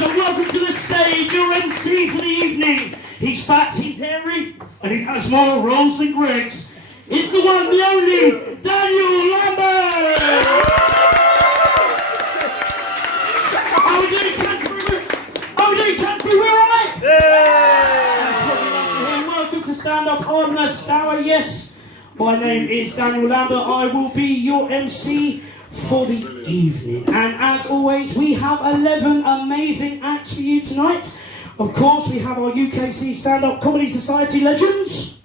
So welcome to the stage, your MC for the evening. He's fat, he's hairy, and he has more rolls than Greg's. It's the one, the only, Daniel Lambert! How we doing, country? How we doing, country? We're alright? That's what we like to hear. Welcome to Stand Up on the Stour. Yes, my name is Daniel Lambert. I will be your MC for the evening. And as always, we have 11 amazing acts for you tonight. Of course, we have our UKC Stand-Up Comedy Society legends.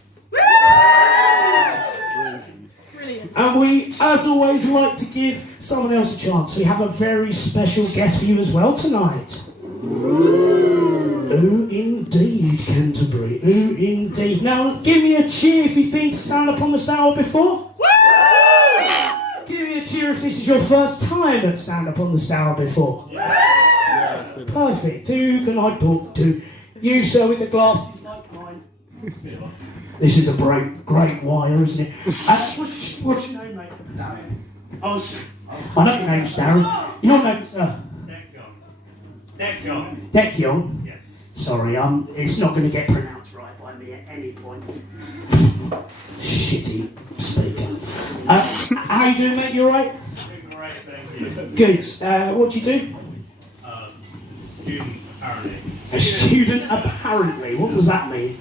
Brilliant. And we, as always, like to give someone else a chance. We have a very special guest for you as well tonight. Oh, indeed, Canterbury. Oh, indeed. Now, give me a cheer if you've been to Stand Up on the Stour before. Give me a cheer if this is your first time at Stand Up on the Stour before. Perfect. Who can I talk to? You, sir, with the glasses like mine. This is a great wire, isn't it? What's your name, mate? Darren. I know your name's Darren. Your name's Dekyong. Yes. Sorry, it's not going to get pronounced right by me at any point. Shitty speaker. How you doing, mate? You alright? Alright, thank you. Good. What do you do? Student, apparently. A student, apparently. What does that mean?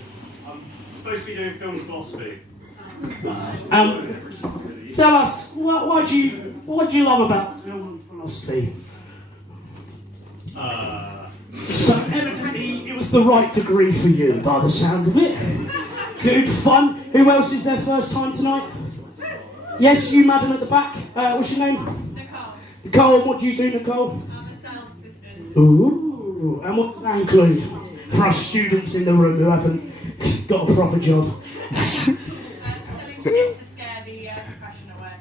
I'm supposed to be doing film philosophy. Tell us, what do you love about film philosophy? So evidently it was the right degree for you, by the sounds of it. Good fun. Who else is their first time tonight? Yes, you, madam at the back. What's your name? Nicole. Nicole, what do you do, Nicole? I'm a sales assistant. Ooh, and what does that include? For us students in the room who haven't got a proper job. Selling shit to scare the depression away.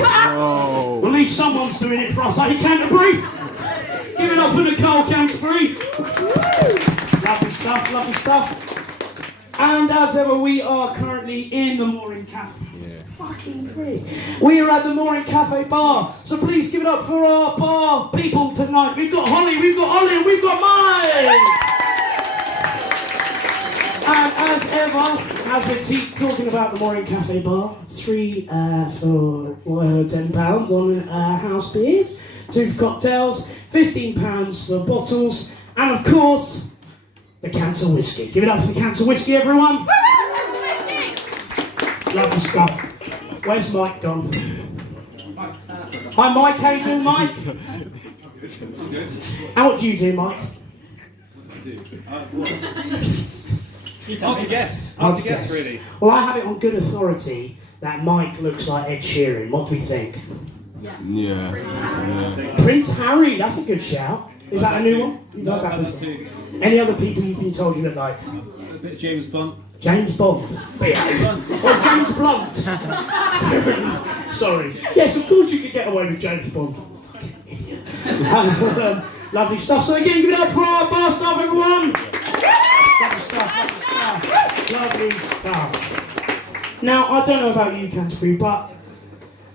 Well, at least someone's doing it for us, eh, Canterbury? Give it up for Nicole, Canterbury. Lovely stuff, lovely stuff. And as ever, we are currently in the Mooring Cafe. Yeah. Fucking great. We are at the Mooring Cafe bar. So please give it up for our bar people tonight. We've got Holly, we've got Ollie, and we've got Mike. And as ever, as we keep talking about the Mooring Cafe bar, 3 for £10 on house beers, 2 for cocktails, £15 for bottles, and of course, the Cancer Whiskey. Give it up for the Cancer Whiskey, everyone. Lovely stuff. Where's Mike gone? Hi, Mike. How you doing, Mike? And what do you do, Mike? Hard to guess. Hard to guess, really. Well, I have it on good authority that Mike looks like Ed Sheeran. What do we think? Yes. Yeah. Prince Harry. That's a good shout. Is that a new one? You've heard that before. Any other people you've been told you look like? A bit of James Bond. James Bond. Or James Blunt. Sorry. Yes, of course you could get away with James Bond. Fucking idiot. Lovely stuff. So again, give it up for our bar staff, everyone. Lovely stuff, lovely stuff. Lovely stuff. Now, I don't know about you, Canterbury, but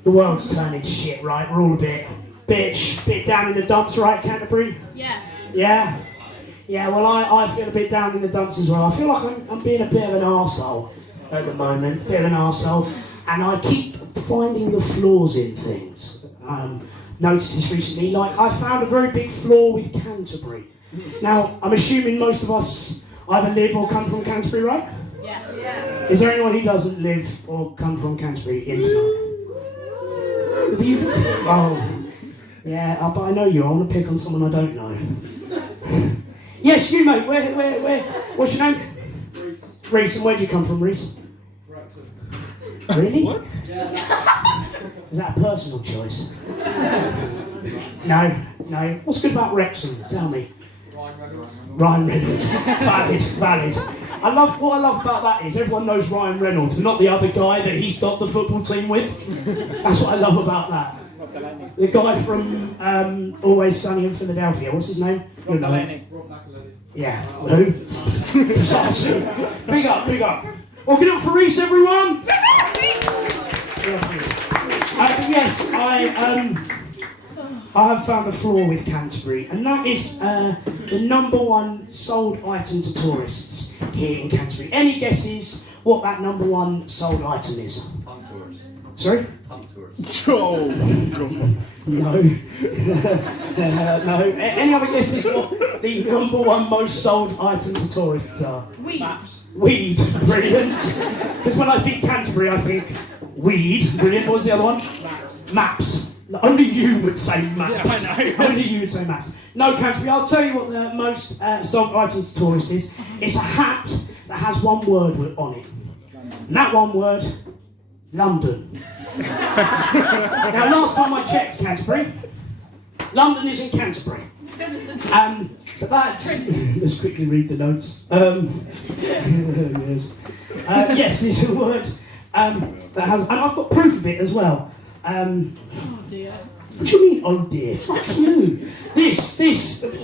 the world's turning to shit, right? We're all a bit down in the dumps, right, Canterbury? Yes. Yeah? Yeah, well, I feel a bit down in the dumps as well. I feel like I'm being a bit of an arsehole at the moment, bit of an arsehole, and I keep finding the flaws in things. Noticed this recently, like I found a very big flaw with Canterbury. Now, I'm assuming most of us either live or come from Canterbury, right? Yes. Yeah. Is there anyone who doesn't live or come from Canterbury in tonight? Oh, yeah, but I know you. I want to pick on someone I don't know. Yes, you, mate. Where? What's your name? Reese. And where'd you come from, Reese? Wrexham. Really? What? Yeah. Is that a personal choice? No. What's good about Wrexham? Tell me. Ryan Reynolds. Valid. What I love about that is everyone knows Ryan Reynolds, and not the other guy that he stopped the football team with. That's what I love about that. The guy from Always Sunny in Philadelphia. What's his name? Yeah. Who? Precisely. Big up. Well, give it up for Reese, everyone. Yes, I have found a flaw with Canterbury, and that is the #1 sold item to tourists here in Canterbury. Any guesses what that #1 sold item is? Hunt tours. Sorry? Hunt tours. Oh, God. No. No. Any other guesses what the #1 most sold item to tourists are? Weed. Weed. Brilliant. Because when I think Canterbury, I think weed. Brilliant. What was the other one? Maps. Only you would say maps. Yeah, I know. Only you would say maps. No, Canterbury, I'll tell you what the most sold item to tourists is. It's a hat that has one word on it. And that one word, London. Now, last time I checked Canterbury, London is in Canterbury. But that's... Let's quickly read the notes. Yes. Yes, it's a word that has... And I've got proof of it as well. Oh dear. What do you mean, oh dear? Fuck you. This,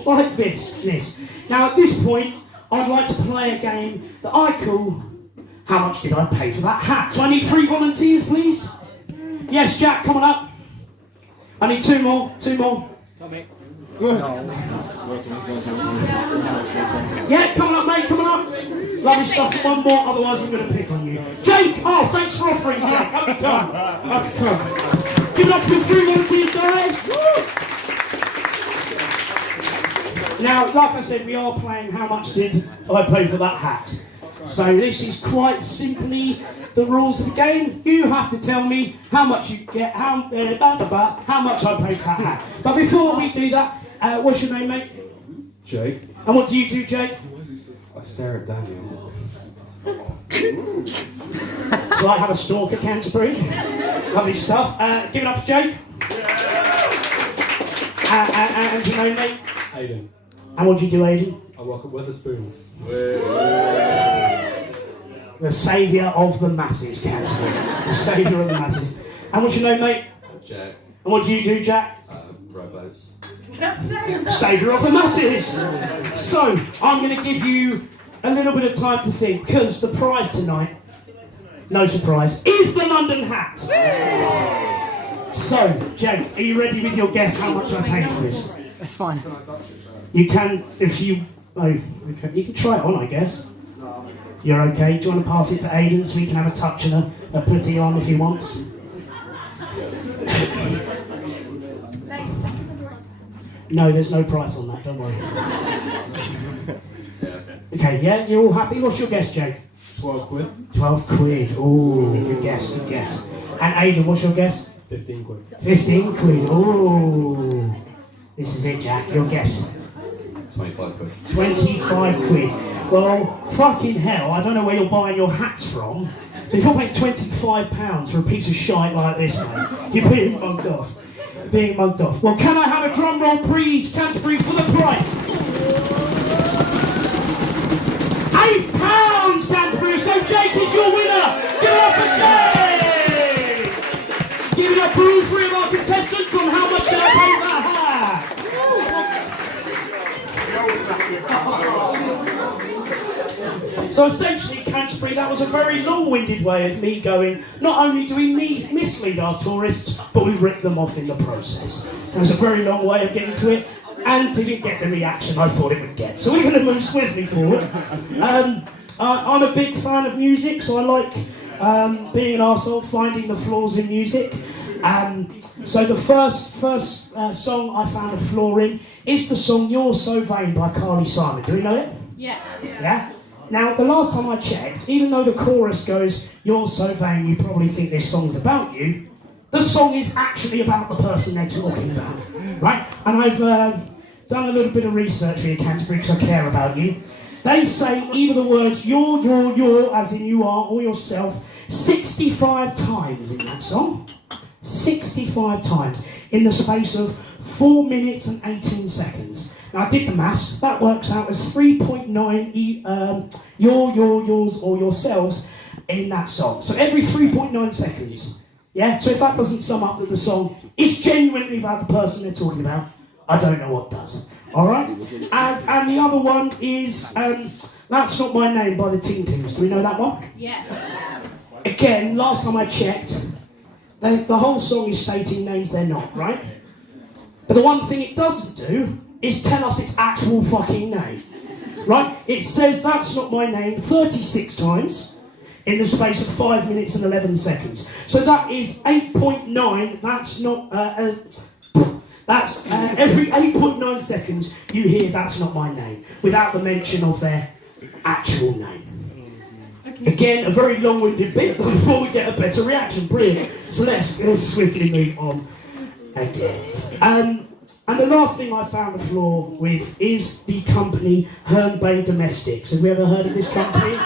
like this. Now, at this point, I'd like to play a game that I call How Much Did I Pay for That Hat? So I need 3 volunteers, please. Yes, Jack, come on up. I need 2 more. Tommy. Yeah, come on up, mate, come on up. Lovely stuff, 1 more, otherwise I'm going to pick on you. Jake! Oh, thanks for offering, Jake. Up you come. Give it up for 3 volunteers, guys. Now, like I said, we are playing How Much Did I Pay for That Hat? So this is quite simply the rules of the game. You have to tell me how much you get, how much I paid for that hat. But before we do that, what's your name, mate? Jake. And what do you do, Jake? I stare at Daniel. So I have a stalk at Canterbury. Lovely stuff. Give it up for Jake. And your name, mate? Aiden. And what do you do, Aiden? I work at Weatherspoons. The saviour of the masses, Canterbury. The saviour of the masses. And what's your name, mate? Jack. And what do you do, Jack? Robots. Saviour of the masses. So, I'm going to give you a little bit of time to think, because the prize tonight, no surprise, is the London hat. So, Jake, are you ready with your guess how much I paid for this? That's fine. You can, if you... Oh, okay. You can try it on, I guess. You're okay. Do you want to pass it to Aiden so we can have a touch and a putty on if he wants? No, there's no price on that, don't worry. Okay, yeah, you're all happy? What's your guess, Jake? 12 quid. 12 quid. Ooh, good guess. And Aiden, what's your guess? 15 quid. 15 quid. Ooh. This is it, Jack. Your guess? 25 quid. 25 quid. Well, fucking hell, I don't know where you're buying your hats from. But if you're paying £25 for a piece of shite like this, mate, you're being mugged off. Well, can I have a drum roll, please, Canterbury, for the price? £8, Canterbury, so Jake is your winner. Give it up for Jake! Give it up for all 3 of our contestants on how much they paid that hat. So essentially, Canterbury, that was a very long-winded way of me going, not only do we mislead our tourists, but we rip them off in the process. That was a very long way of getting to it, and didn't get the reaction I thought it would get. So we're going to move swiftly forward. I'm a big fan of music, so I like being an arsehole, finding the flaws in music. So the first song I found a flaw in is the song You're So Vain by Carly Simon. Do you know it? Yes. Yeah? Now, the last time I checked, even though the chorus goes, you're so vain, you probably think this song's about you, the song is actually about the person they're talking about, right? And I've done a little bit of research for you, Canterbury, because I care about you. They say either the words you're, as in you are, or yourself, 65 times in that song. 65 times in the space of 4 minutes and 18 seconds. Now, I did the maths. That works out as 3.9 yours, or yourselves in that song. So every 3.9 seconds. Yeah? So if that doesn't sum up that the song is genuinely about the person they're talking about, I don't know what does. All right? And the other one is That's Not My Name by the Ting Tings. Do we know that one? Yes. Again, last time I checked, the whole song is stating names they're not, right? But the one thing it doesn't do is tell us its actual fucking name. Right? It says that's not my name 36 times in the space of 5 minutes and 11 seconds. So that is 8.9. That's not... That's every 8.9 seconds you hear that's not my name, without the mention of their actual name. Again, a very long-winded bit before we get a better reaction. Brilliant. So let's swiftly move on again. And the last thing I found a flaw with is the company Herne Bay Domestics. Have we ever heard of this company?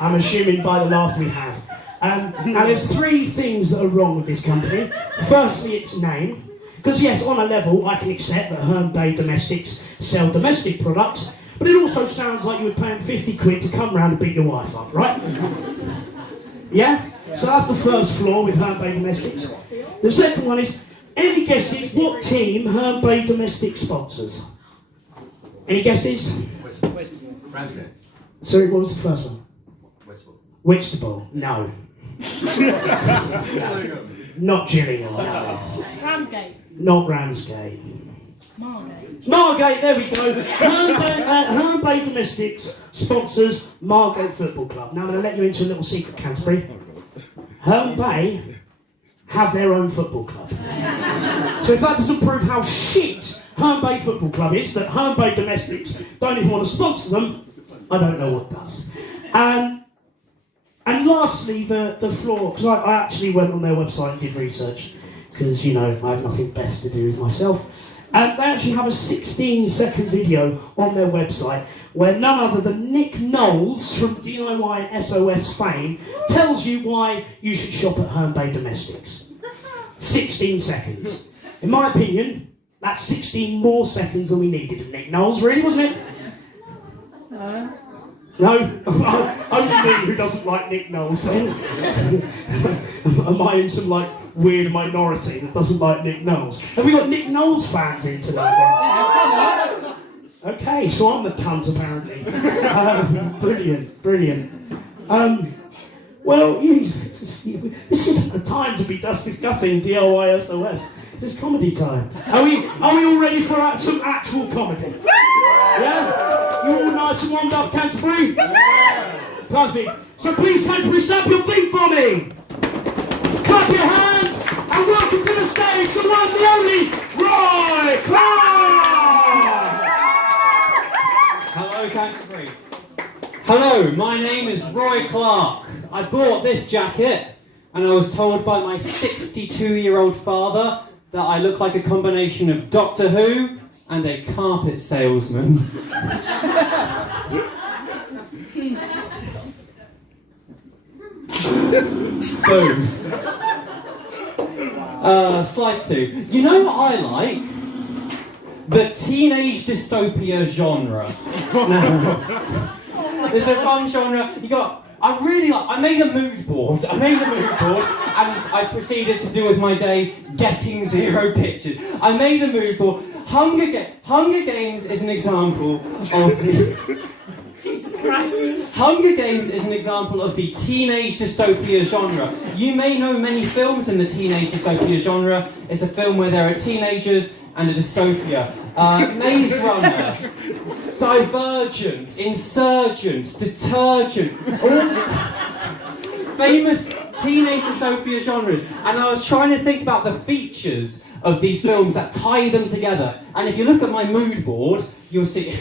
I'm assuming by the laugh we have. Now there's 3 things that are wrong with this company. Firstly, its name. Because yes, on a level, I can accept that Herne Bay Domestics sell domestic products, but it also sounds like you would pay them 50 quid to come round and beat your wife up, right? Yeah? So that's the first flaw with Herne Bay Domestics. The second one is, any guesses what team Herne Bay Domestics sponsors? Any guesses? Ramsgate. Sorry, what was the first one? Whitstable. Whitstable. No. Not Gillingham. No. Ramsgate. Not Ramsgate. Margate. Margate, there we go. Herne Bay Domestics sponsors Margate Football Club. Now I'm going to let you into a little secret, Canterbury. Herne Bay have their own football club. So if that doesn't prove how shit Herne Bay Football Club is, that Herne Bay Domestics don't even want to sponsor them, I don't know what does. And lastly, the flaw, because I actually went on their website and did research, because, you know, I have nothing better to do with myself. And they actually have a 16-second video on their website where none other than Nick Knowles from DIY and SOS fame tells you why you should shop at Herne Bay Domestics. 16 seconds. In my opinion, that's 16 more seconds than we needed of Nick Knowles, really, wasn't it? No? Only me who doesn't like Nick Knowles then. Am I in some like weird minority that doesn't like Nick Knowles? Have we got Nick Knowles fans in tonight then? Okay, so I'm the cunt apparently. Brilliant. Well, this isn't the time to be discussing DIY SOS. It's comedy time. Are we all ready for some actual comedy? Yeah? You all nice and warmed up, Canterbury? Perfect. So please, Canterbury, stamp your feet for me. Clap your hands, and welcome to the stage, the one, the only, Roy Clarke! Hello, Canterbury. Hello, my name is Roy Clarke. I bought this jacket, and I was told by my 62-year-old father that I look like a combination of Doctor Who and a carpet salesman. Boom. Slide 2. You know what I like? The teenage dystopia genre. Now, it's a fun genre. I made a mood board. And I proceeded to do with my day getting 0 pictures. I made a mood board. Hunger Games is an example of the... Jesus Christ. Hunger Games is an example of the teenage dystopia genre. You may know many films in the teenage dystopia genre. It's a film where there are teenagers and a dystopia. Maze Runner, Divergent, Insurgent, Detergent, all famous teenage dystopia genres. And I was trying to think about the features of these films that tie them together. And if you look at my mood board, you'll see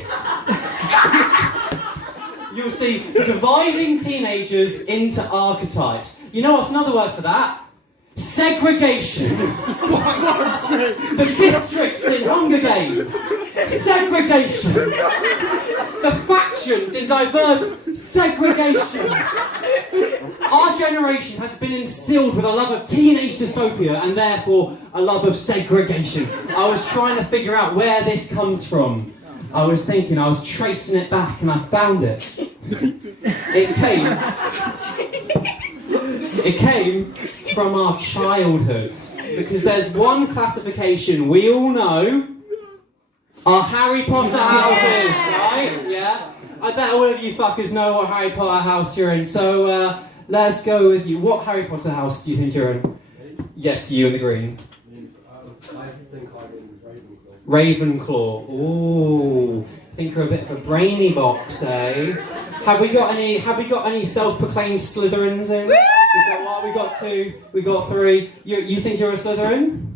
dividing teenagers into archetypes. You know what's another word for that? Segregation. The districts in Hunger Games. Segregation. The factions in Divergent. Segregation. Our generation has been instilled with a love of teenage dystopia and therefore a love of segregation. I was trying to figure out where this comes from. I was tracing it back and I found it. It came from our childhoods. Because there's one classification we all know. Our Harry Potter houses, right? Yeah? I bet all of you fuckers know what Harry Potter house you're in. So let's go with you. What Harry Potter house do you think you're in? Yes, you in the green. Ravenclaw. Ooh, think you're a bit of a brainy box, eh? Have we got any self-proclaimed Slytherins in? We got one, we got two, we got three. You think you're a Slytherin?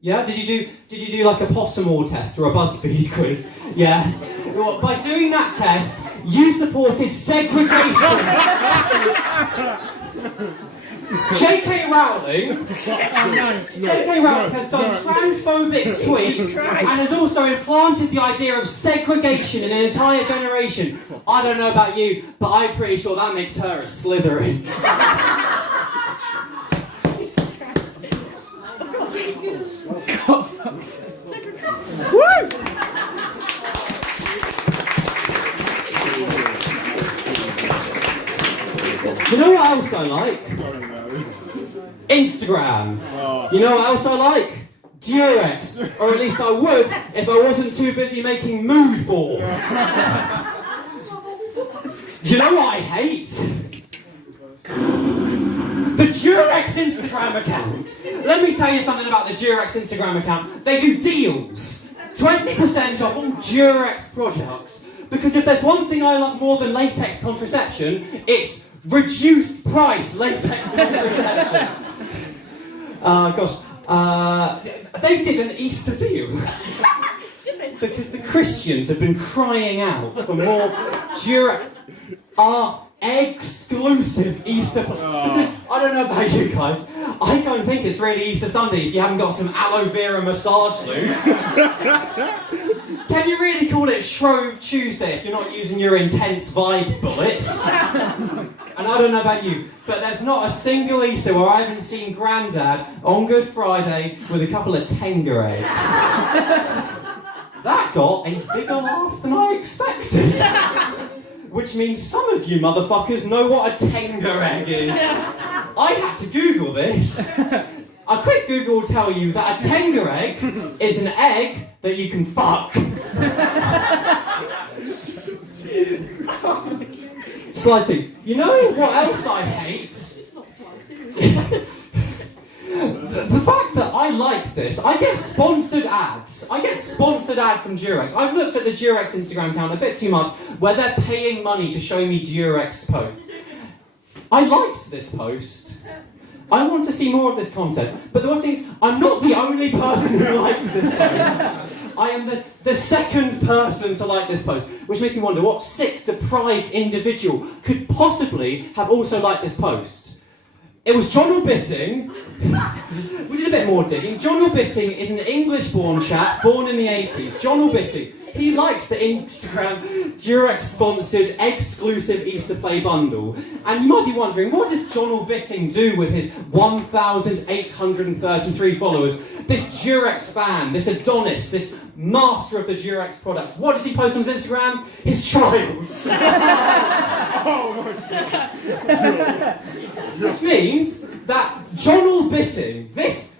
Yeah? Did you do like a Pottermore test or a BuzzFeed quiz? Yeah. Well, by doing that test, you supported segregation. J.K. Rowling has done transphobic tweets and has also implanted the idea of segregation in an entire generation. I don't know about you, but I'm pretty sure that makes her a Slytherin. Woo! You know what else I like? Instagram. You know what else I like? Durex. Or at least I would if I wasn't too busy making mood boards. Do you know what I hate? The Durex Instagram account. Let me tell you something about the Durex Instagram account. They do deals. 20% off all Durex products. Because if there's one thing I love more than latex contraception, it's reduced price latex contraception. They did an Easter deal. Because the Christians have been crying out for more Durex. Our exclusive Easter. Because I don't know about you guys, I don't think it's really Easter Sunday if you haven't got some aloe vera massage lube. Can you really call it Shrove Tuesday if you're not using your intense vibe bullets? And I don't know about you, but there's not a single Easter where I haven't seen Grandad on Good Friday with a couple of Tenga eggs. That got a bigger laugh than I expected. Which means some of you motherfuckers know what a Tenga egg is. I had to Google this. A quick Google will tell you that a Tenga egg is an egg that you can fuck. Slide 2. You know what else I hate? The fact that I like this, I get sponsored ads. I get sponsored ad from Durex. I've looked at the Durex Instagram account a bit too much, where they're paying money to show me Durex posts. I liked this post. I want to see more of this content. But the worst thing is, I'm not the only person who likes this post. I am the second person to like this post, which makes me wonder what sick, deprived individual could possibly have also liked this post. It was John Bitting. We did a bit more digging. John Bitting is an English-born chap, born in the 80s. John Bitting. He likes the Instagram Durex-sponsored exclusive Easter Play bundle. And you might be wondering, what does John Bitting do with his 1,833 followers? This Durex fan, this Adonis, this master of the Durex product. What does he post on his Instagram? His trials. Which means that John Bitting, this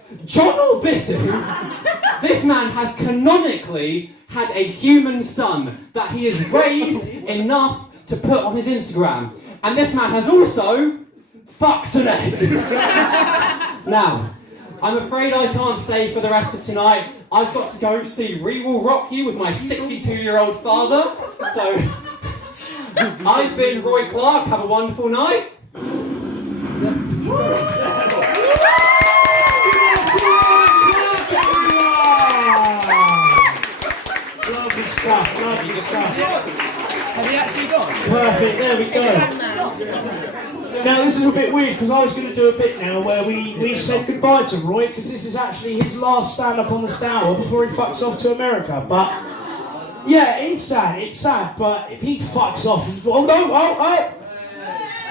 man has canonically had a human son that he has raised enough to put on his Instagram. And this man has also fucked an egg. Now, I'm afraid I can't stay for the rest of tonight. I've got to go see We Will Rock You with my 62-year-old father. So, I've been Roy Clarke. Have a wonderful night. Lovely stuff, lovely stuff. Have you actually gone? Perfect, there we go. Now this is a bit weird because I was going to do a bit now where we said goodbye to Roy because this is actually his last stand-up on the Stour before he fucks off to America. But yeah, it's sad, but if he fucks off, oh no.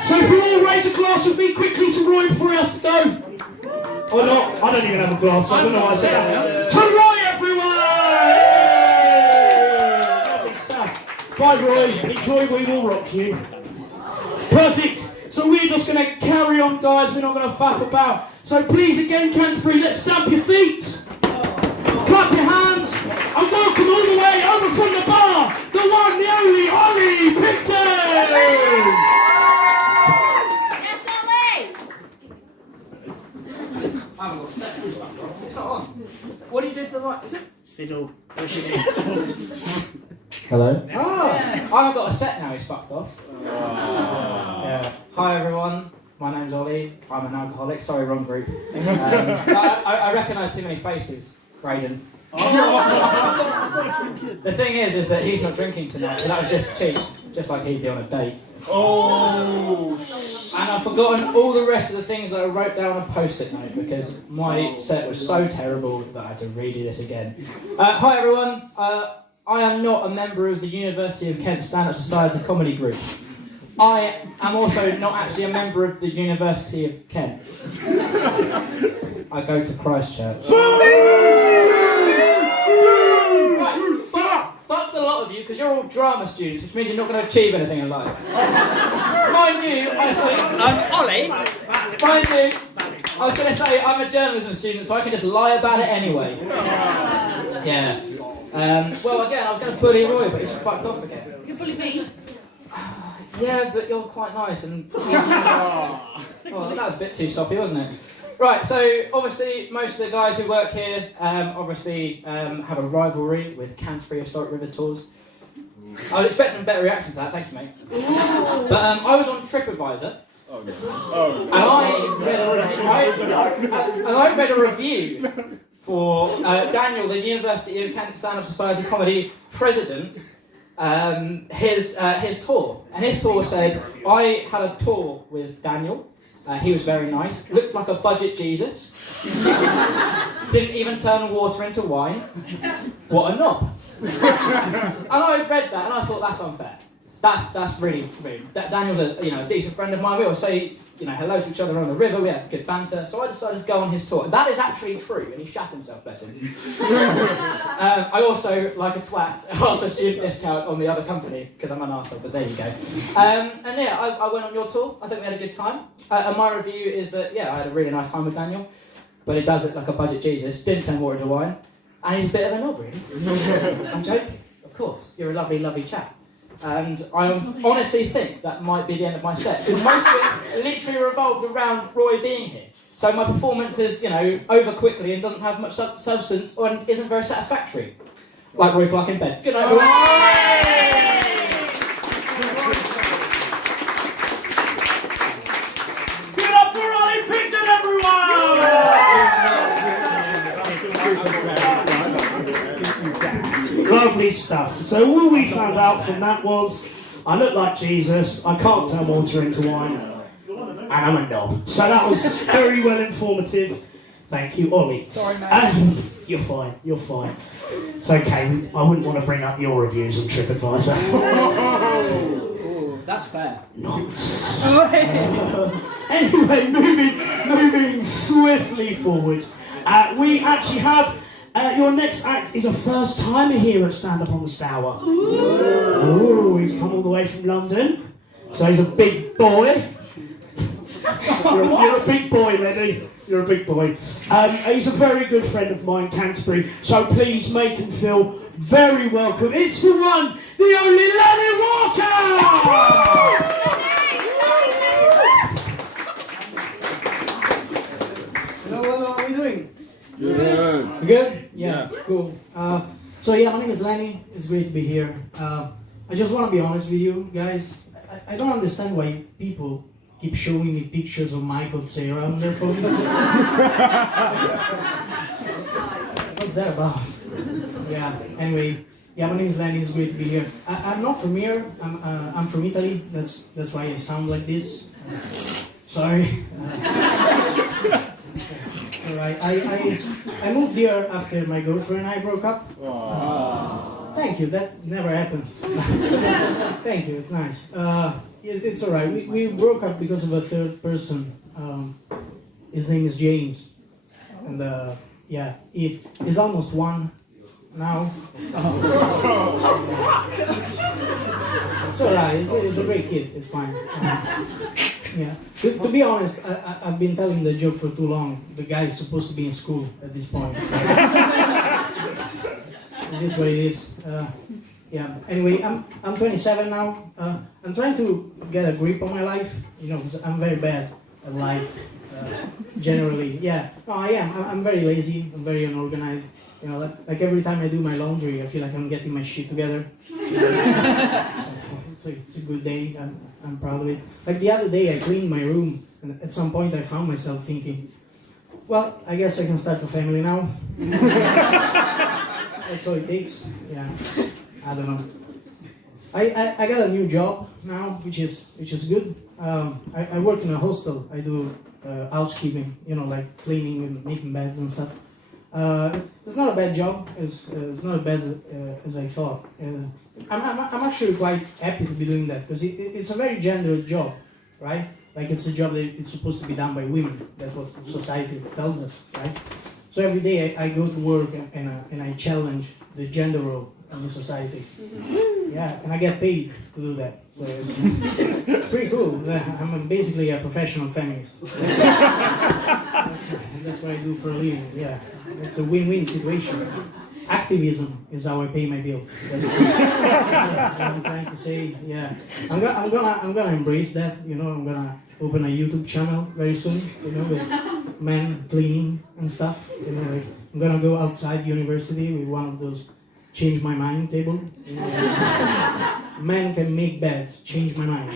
So if we all raise a glass with me quickly to Roy before he has to go. Or not, I don't even have a glass, I don't know why I said that. To Roy, everyone! Lovely stuff. Bye Roy, enjoy We Will Rock You. Perfect. So we're just going to carry on, guys. We're not going to faff about. So please, again, Canterbury, let's stamp your feet. Clap your hands. And welcome all the way over from the bar, the one, the only, Oli Picton. Yes, Oli! What do you do to the right? Is it? fiddle, pushing it. Hello? Oh, I haven't got a set now, he's fucked off. Yeah. Hi everyone, my name's Oli, I'm an alcoholic, sorry, wrong group. I recognise too many faces, Graydon. The thing is that he's not drinking tonight, so that was just cheap, just like he'd be on a date. Oh! And I've forgotten all the rest of the things that I wrote down on a post-it note because my set was so terrible that I had to redo this again. Hi everyone, I am not a member of the University of Kent Stand-Up Society comedy group. I am also not actually a member of the University of Kent. I go to Christchurch. Fuck the lot of you, because you're all drama students, which means you're not going to achieve anything in life. Mind you, Ollie? mind you, I was going to say I'm a journalism student, so I can just lie about it anyway. Yeah. Well, again, I was going to bully Roy, but he's fucked off again. You bully me. Yeah, but you're quite nice and... Well, that was a bit too soppy, wasn't it? Right, so obviously most of the guys who work here have a rivalry with Compere Historic River Tours. I was expecting a better reaction to that, thank you mate. But I was on TripAdvisor and I read a review for Daniel, the University of Kent Stand-Up Society comedy president, his tour. And his tour said, I had a tour with Daniel. He was very nice, looked like a budget Jesus, didn't even turn water into wine. What a knob. And I read that and I thought that's unfair. That's really rude. Daniel's a decent friend of mine. We always say hello to each other on the river. We have good banter. So I decided to go on his tour. That is actually true, and he shat himself, bless him. I also, like a twat, asked for a student discount on the other company because I'm an arsehole. But there you go. I went on your tour. I think we had a good time. And my review is that I had a really nice time with Daniel, but he does look like a budget Jesus. Didn't turn water into wine, and he's a bit of a knob, really. I'm joking, of course. You're a lovely, lovely chap. And I honestly think that might be the end of my set, because most of it literally revolved around Roy being here. So my performance is, over quickly and doesn't have much substance and isn't very satisfactory. Like Roy Clarke in bed. Good night, everyone. Give up for Oli Picton, everyone! Lovely stuff. So all we found out from that was I look like Jesus, I can't turn water into wine, and I'm a knob. So that was very well informative. Thank you, Ollie. Sorry, mate. You're fine, you're fine. It's okay, I wouldn't want to bring up your reviews on TripAdvisor. That's fair. Nonsense. Anyway, moving swiftly forward. We actually have... your next act is a first timer here at Stand Up on the Stour. Ooh, he's come all the way from London. So he's a big boy. You're a big boy, Lenny. You're a big boy. He's a very good friend of mine, Canterbury. So please make him feel very welcome. It's the one, the only Lenny Walker! Hello, how are we doing? Good. Good? Yeah, cool. My name is Lenny. It's great to be here. I just want to be honest with you guys. I don't understand why people keep showing me pictures of Michael Cera on their phone. What's that about? Anyway, my name is Lenny. It's great to be here. I'm not from here. I'm from Italy. That's why I sound like this. Sorry. Alright, I moved here after my girlfriend and I broke up. Thank you, that never happens. Thank you, it's nice. It's alright, we broke up because of a third person. His name is James. And he's almost one now. It's alright, he's a great kid, it's fine. To be honest, I've been telling the joke for too long. The guy is supposed to be in school at this point. It is what it is. Anyway, I'm 27 now. I'm trying to get a grip on my life, because I'm very bad at life, generally. No, I am. I'm very lazy. I'm very unorganized. You know, like every time I do my laundry, I feel like I'm getting my shit together. It's a good day. I'm proud of it. Like the other day, I cleaned my room, and at some point, I found myself thinking, well, I guess I can start a family now. That's all it takes. Yeah, I don't know. I got a new job now, which is good. I work in a hostel. I do housekeeping, you know, like cleaning and making beds and stuff. It's not a bad job. It's not as bad as I thought. I'm actually quite happy to be doing that because it's a very gendered job, right? Like it's a job that it's supposed to be done by women. That's what society tells us, right? So every day I go to work and I challenge the gender role in the society. Yeah, and I get paid to do that. So it's pretty cool. I'm basically a professional feminist. That's what I do for a living. Yeah, it's a win-win situation. Activism is how I pay my bills. That's what I'm trying to say. Yeah, I'm gonna embrace that. You know, I'm gonna open a YouTube channel very soon. You know, with men cleaning and stuff. You know, like, I'm gonna go outside university with one of those change my mind table. You know, men can make beds. Change my mind.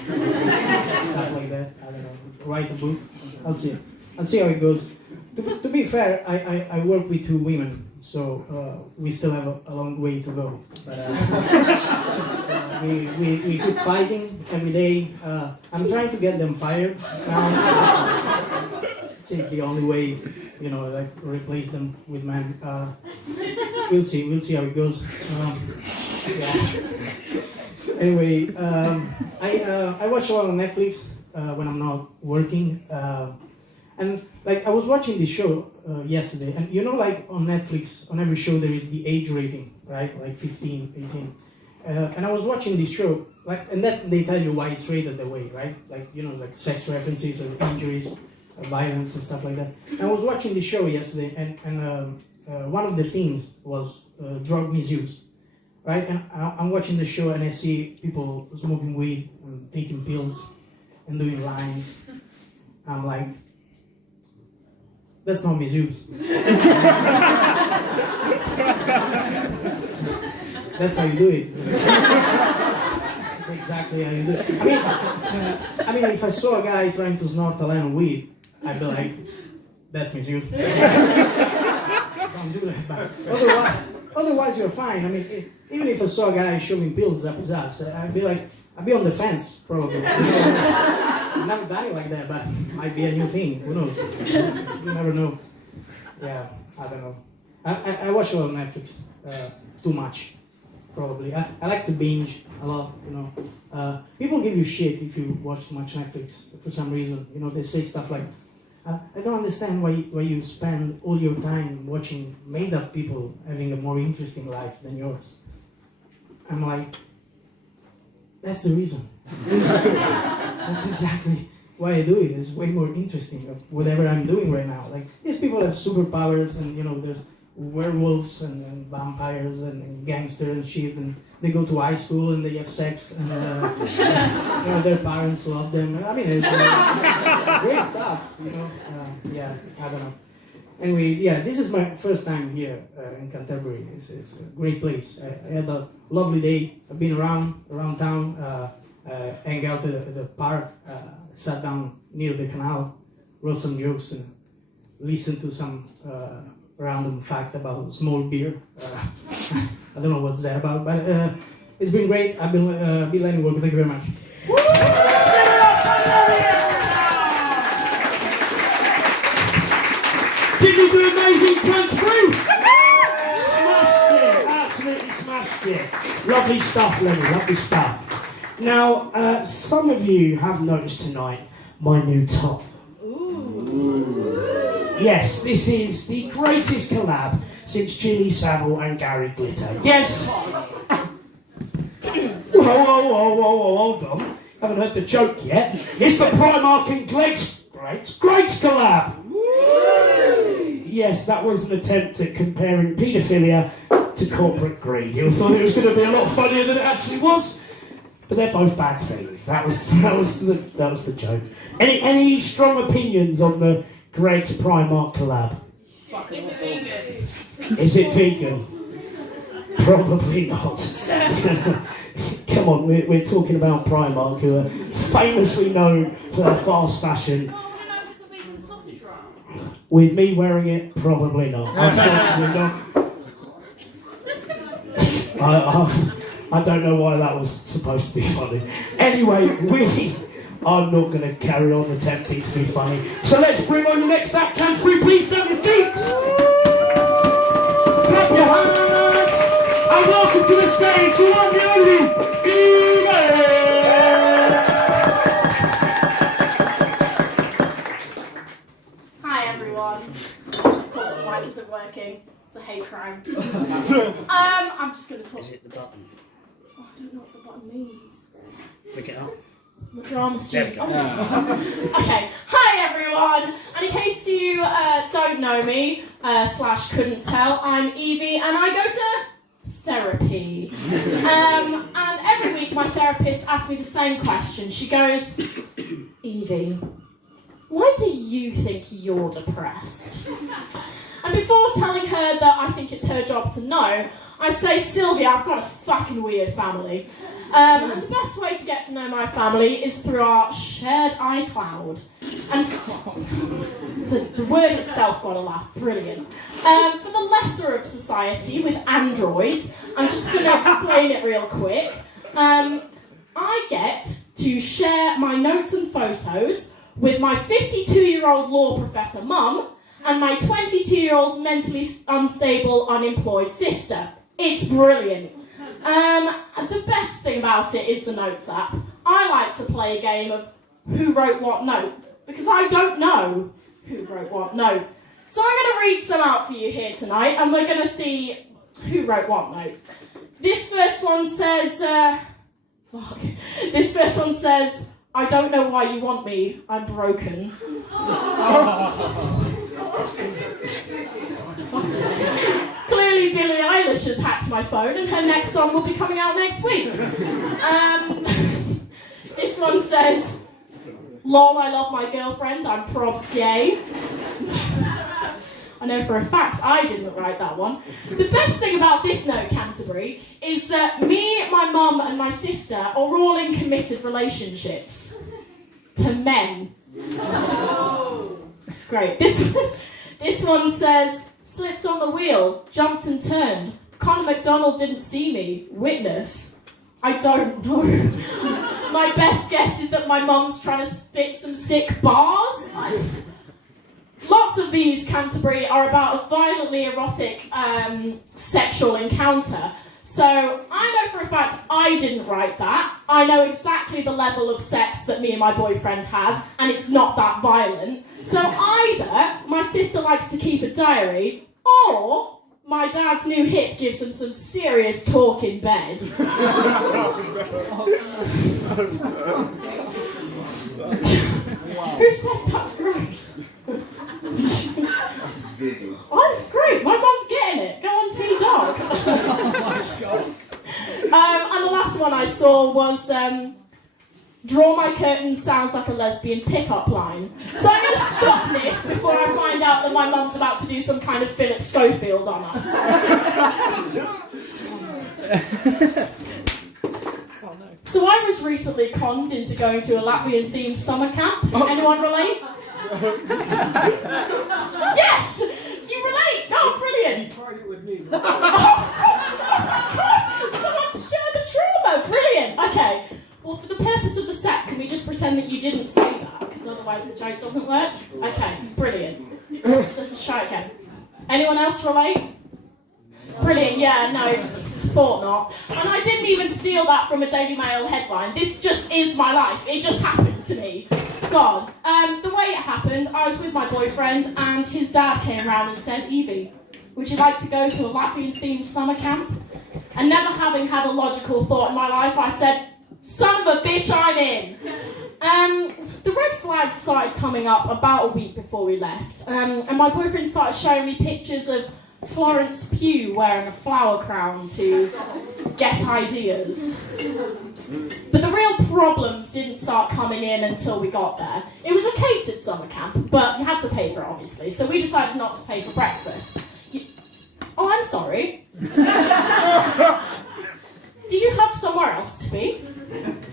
Stuff like that. I don't know. Write a book. I'll see how it goes. To be fair, I work with 2 women. So we still have a long way to go. But we keep fighting every day. I'm trying to get them fired now. It's the only way, you know, like replace them with men. We'll see how it goes. Yeah. Anyway, I watch a lot on Netflix when I'm not working. And like I was watching this show yesterday, and you know, like on Netflix, on every show there is the age rating, right? Like 15, 18. And I was watching this show, like, and that they tell you why it's rated that way, right? Like, you know, like sex references or injuries, violence and stuff like that. And I was watching this show yesterday, and one of the themes was drug misuse, right? And I'm watching the show and I see people smoking weed and taking pills and doing lines. I'm like, that's not misuse. That's how you do it. That's exactly how you do it. I mean, if I saw a guy trying to snort a line of weed, I'd be like, that's misuse. Don't do that. But otherwise, you're fine. I mean, even if I saw a guy shoving pills up his ass, I'd be on the fence, probably. I've never done it like that, but might be a new thing. Who knows? You never know. Yeah, I don't know. I watch a lot of Netflix. Too much, probably. I like to binge a lot, you know. People give you shit if you watch too much Netflix for some reason. You know, they say stuff like, I don't understand why you spend all your time watching made-up people having a more interesting life than yours. I'm like, that's the reason. That's exactly why I do it. It's way more interesting of whatever I'm doing right now. Like, these people have superpowers, and you know, there's werewolves and vampires and gangsters and shit, and they go to high school and they have sex, and you know, their parents love them. I mean, it's great stuff, you know. Yeah, I don't know. Anyway, yeah, this is my first time here in Canterbury. It's a great place. I had a lovely day. I've been around town, hang out at the park, sat down near the canal, wrote some jokes, and listened to some random fact about small beer. I don't know what's that about, but it's been great. I've been Lenny Walker. Thank you very much. Did you do amazing punch through? Smashed it, absolutely smashed it. Lovely stuff, Lenny, lovely stuff. Now, some of you have noticed tonight my new top. Ooh. Yes, this is the greatest collab since Jimmy Savile and Gary Glitter. Yes! Whoa, hold on. Haven't heard the joke yet. It's the Primark and Greg's great collab. Yes, that was an attempt at comparing paedophilia to corporate greed. You thought it was going to be a lot funnier than it actually was, but they're both bad things. That was the joke. Any strong opinions on the Greg's Primark collab? Is it vegan? Is it vegan? Probably not. Come on, we're talking about Primark, who are famously known for their fast fashion. Well, do you know if it's a vegan sausage roll? With me wearing it, probably not. Unfortunately not. I don't know why that was supposed to be funny. Anyway, I'm not going to carry on attempting to be funny. So let's bring on the next act. Canterbury, please stand your feet. Clap your hands. And welcome to the stage, the one, the only, Evie. Hi everyone. Of course the mic isn't working. It's a hate crime. I'm just going to talk. Is it the button? Oh, I don't know what the button means. Flick it up. I'm a drama student. There we Oh. Okay. Hi everyone. And in case you don't know me / couldn't tell, I'm Evie and I go to therapy. And every week my therapist asks me the same question. She goes, Evie, why do you think you're depressed? And before telling her that I think it's her job to know, I say, Sylvia, I've got a fucking weird family. And the best way to get to know my family is through our shared iCloud. And the word itself got a laugh, brilliant. For the lesser of society with androids, I'm just going to explain it real quick. I get to share my notes and photos with my 52-year-old law professor mum and my 22-year-old mentally unstable, unemployed sister. It's brilliant. The best thing about it is the Notes app. I like to play a game of who wrote what note, because I don't know who wrote what note. So I'm going to read some out for you here tonight, and we're going to see who wrote what note. This first one says, This first one says, I don't know why you want me, I'm broken. Clearly Billie Eilish has hacked my phone and her next song will be coming out next week. This one says, lol, I love my girlfriend, I'm probs gay. I know for a fact I didn't write that one. The best thing about this note, Canterbury, is that me, my mum and my sister are all in committed relationships. To men. It's great. This one says, slipped on the wheel, jumped and turned. Conor McDonald didn't see me. Witness. I don't know. My best guess is that my mum's trying to spit some sick bars. Lots of these, Canterbury, are about a violently erotic sexual encounter. So I know for a fact I didn't write that. I know exactly the level of sex that me and my boyfriend has, and it's not that violent. So either my sister likes to keep a diary, or my dad's new hit gives him some serious talk in bed. Who said that's gross? Oh, that's great. My mum's getting it. Go on, T-Dog. And the last one I saw was draw my curtains sounds like a lesbian pickup line. So I'm going to stop this before I find out that my mum's about to do some kind of Philip Schofield on us. So I was recently conned into going to a Latvian-themed summer camp. Anyone relate? Yes! You relate! Oh, brilliant! You tried it with me. Oh my God! Someone to share the trauma! Brilliant! Okay. Well, for the purpose of the set, can we just pretend that you didn't say that? Because otherwise the joke doesn't work? Okay, brilliant. Let's just try it again. Anyone else relate? Brilliant, yeah, no. Thought not. And I didn't even steal that from a Daily Mail headline. This just is my life. It just happened to me. God. The way it happened, I was with my boyfriend and his dad came around and said, Evie, would you like to go to a Latvian-themed summer camp? And never having had a logical thought in my life, I said, son of a bitch, I'm in. The red flags started coming up about a week before we left. And my boyfriend started showing me pictures of Florence Pugh wearing a flower crown to get ideas. But the real problems didn't start coming in until we got there. It was a catered summer camp, but you had to pay for it, obviously, so we decided not to pay for breakfast. Oh, I'm sorry. Do you have somewhere else to be?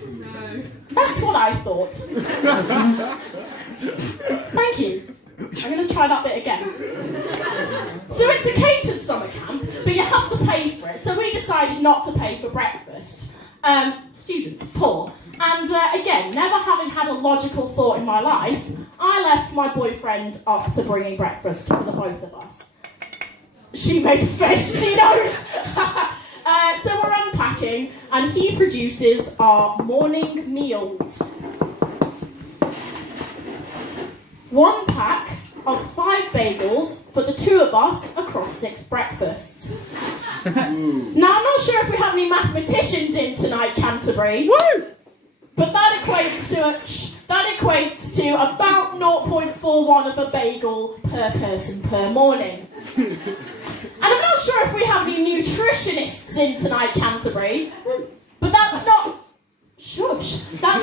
No. That's what I thought. Thank you. I'm going to try that bit again. So it's a catered summer camp, but you have to pay for it. So we decided not to pay for breakfast. Students, poor. And again, never having had a logical thought in my life, I left my boyfriend up to bringing breakfast for the both of us. She made a face, she knows! So we're unpacking, and he produces our morning meals. 1 pack of 5 bagels for the 2 of us across 6 breakfasts. Now, I'm not sure if we have any mathematicians in tonight, Canterbury. Woo! But that equates to about 0.41 of a bagel per person per morning. And I'm not sure if we have any nutritionists in tonight, Canterbury, but that's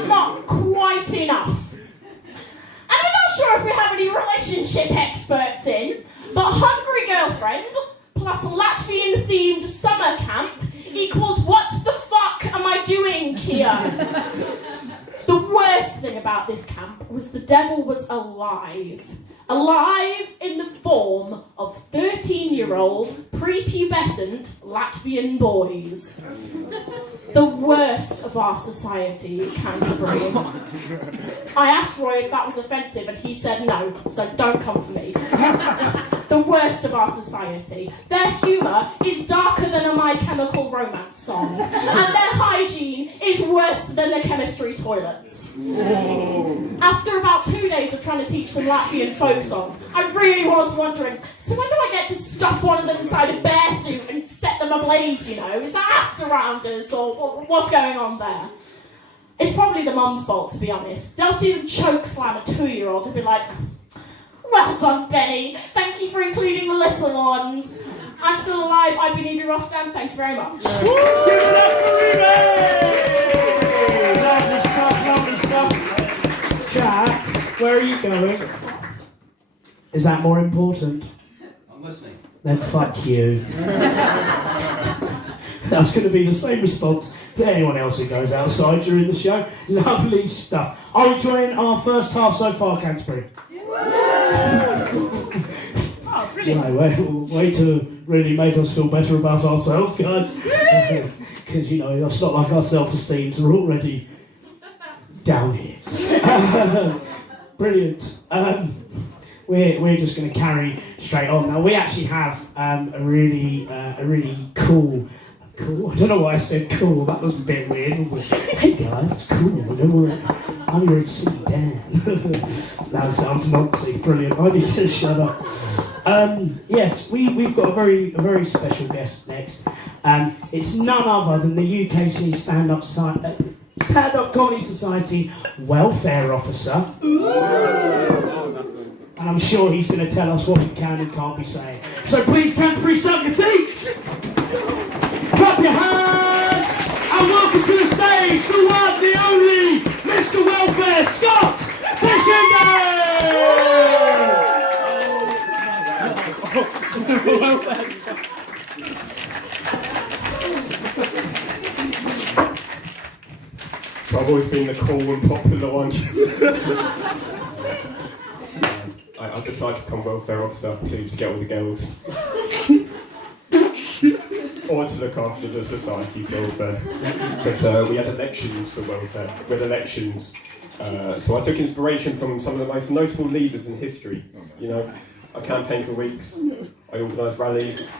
not quite enough. And I'm not sure if we have any relationship experts in, but hungry girlfriend plus Latvian-themed summer camp equals what the fuck am I doing here? The worst thing about this camp was the devil was alive. Alive in the form of 13-year-old prepubescent Latvian boys. The worst of our society, Canterbury. I asked Roy if that was offensive and he said no, so don't come for me. The worst of our society. Their humour is darker than a My Chemical Romance song, and their hygiene is worse than the chemistry toilets. After about 2 days of trying to teach them Latvian folk songs, I really was wondering, so when do I get to stuff one of them inside a bear suit and set them ablaze, you know? Is that after rounders, or what's going on there? It's probably the mum's fault, to be honest. They'll see them choke slam a 2-year-old and be like, well done, Benny. Thank you for including the little ones. I'm still alive. I've been Evie Rostam. Thank you very much. Give it up for Evie! Lovely stuff. Jack, where are you going? Is that more important? I'm listening. Then fuck you. That's going to be the same response to anyone else who goes outside during the show. Lovely stuff. Are we enjoying our first half so far, Canterbury? Oh, brilliant. Way to really make us feel better about ourselves, guys. Because, you know, it's not like our self-esteems are already down here. Brilliant. We're just going to carry straight on. Now, we actually have a really cool. I don't know why I said cool. That was a bit weird, wasn't it? Hey guys, it's cool. I'm your MC Dan. That sounds Nazi. Brilliant. I need to shut up. Yes, we've got a very special guest next. It's none other than the UKC Stand-Up Comedy Society welfare officer. And I'm sure he's going to tell us what he can and can't be saying. So please, Canterbury, stamp your feet! Clap your hands! And welcome to the stage, the one, the only, Mr. Welfare, Scott Fishenden! So I've always been the cool and popular one. I decided to become welfare officer to just get all the girls. Or to look after the society's welfare. But we had elections for welfare. We had elections. So I took inspiration from some of the most notable leaders in history. You know, I campaigned for weeks. I organised rallies.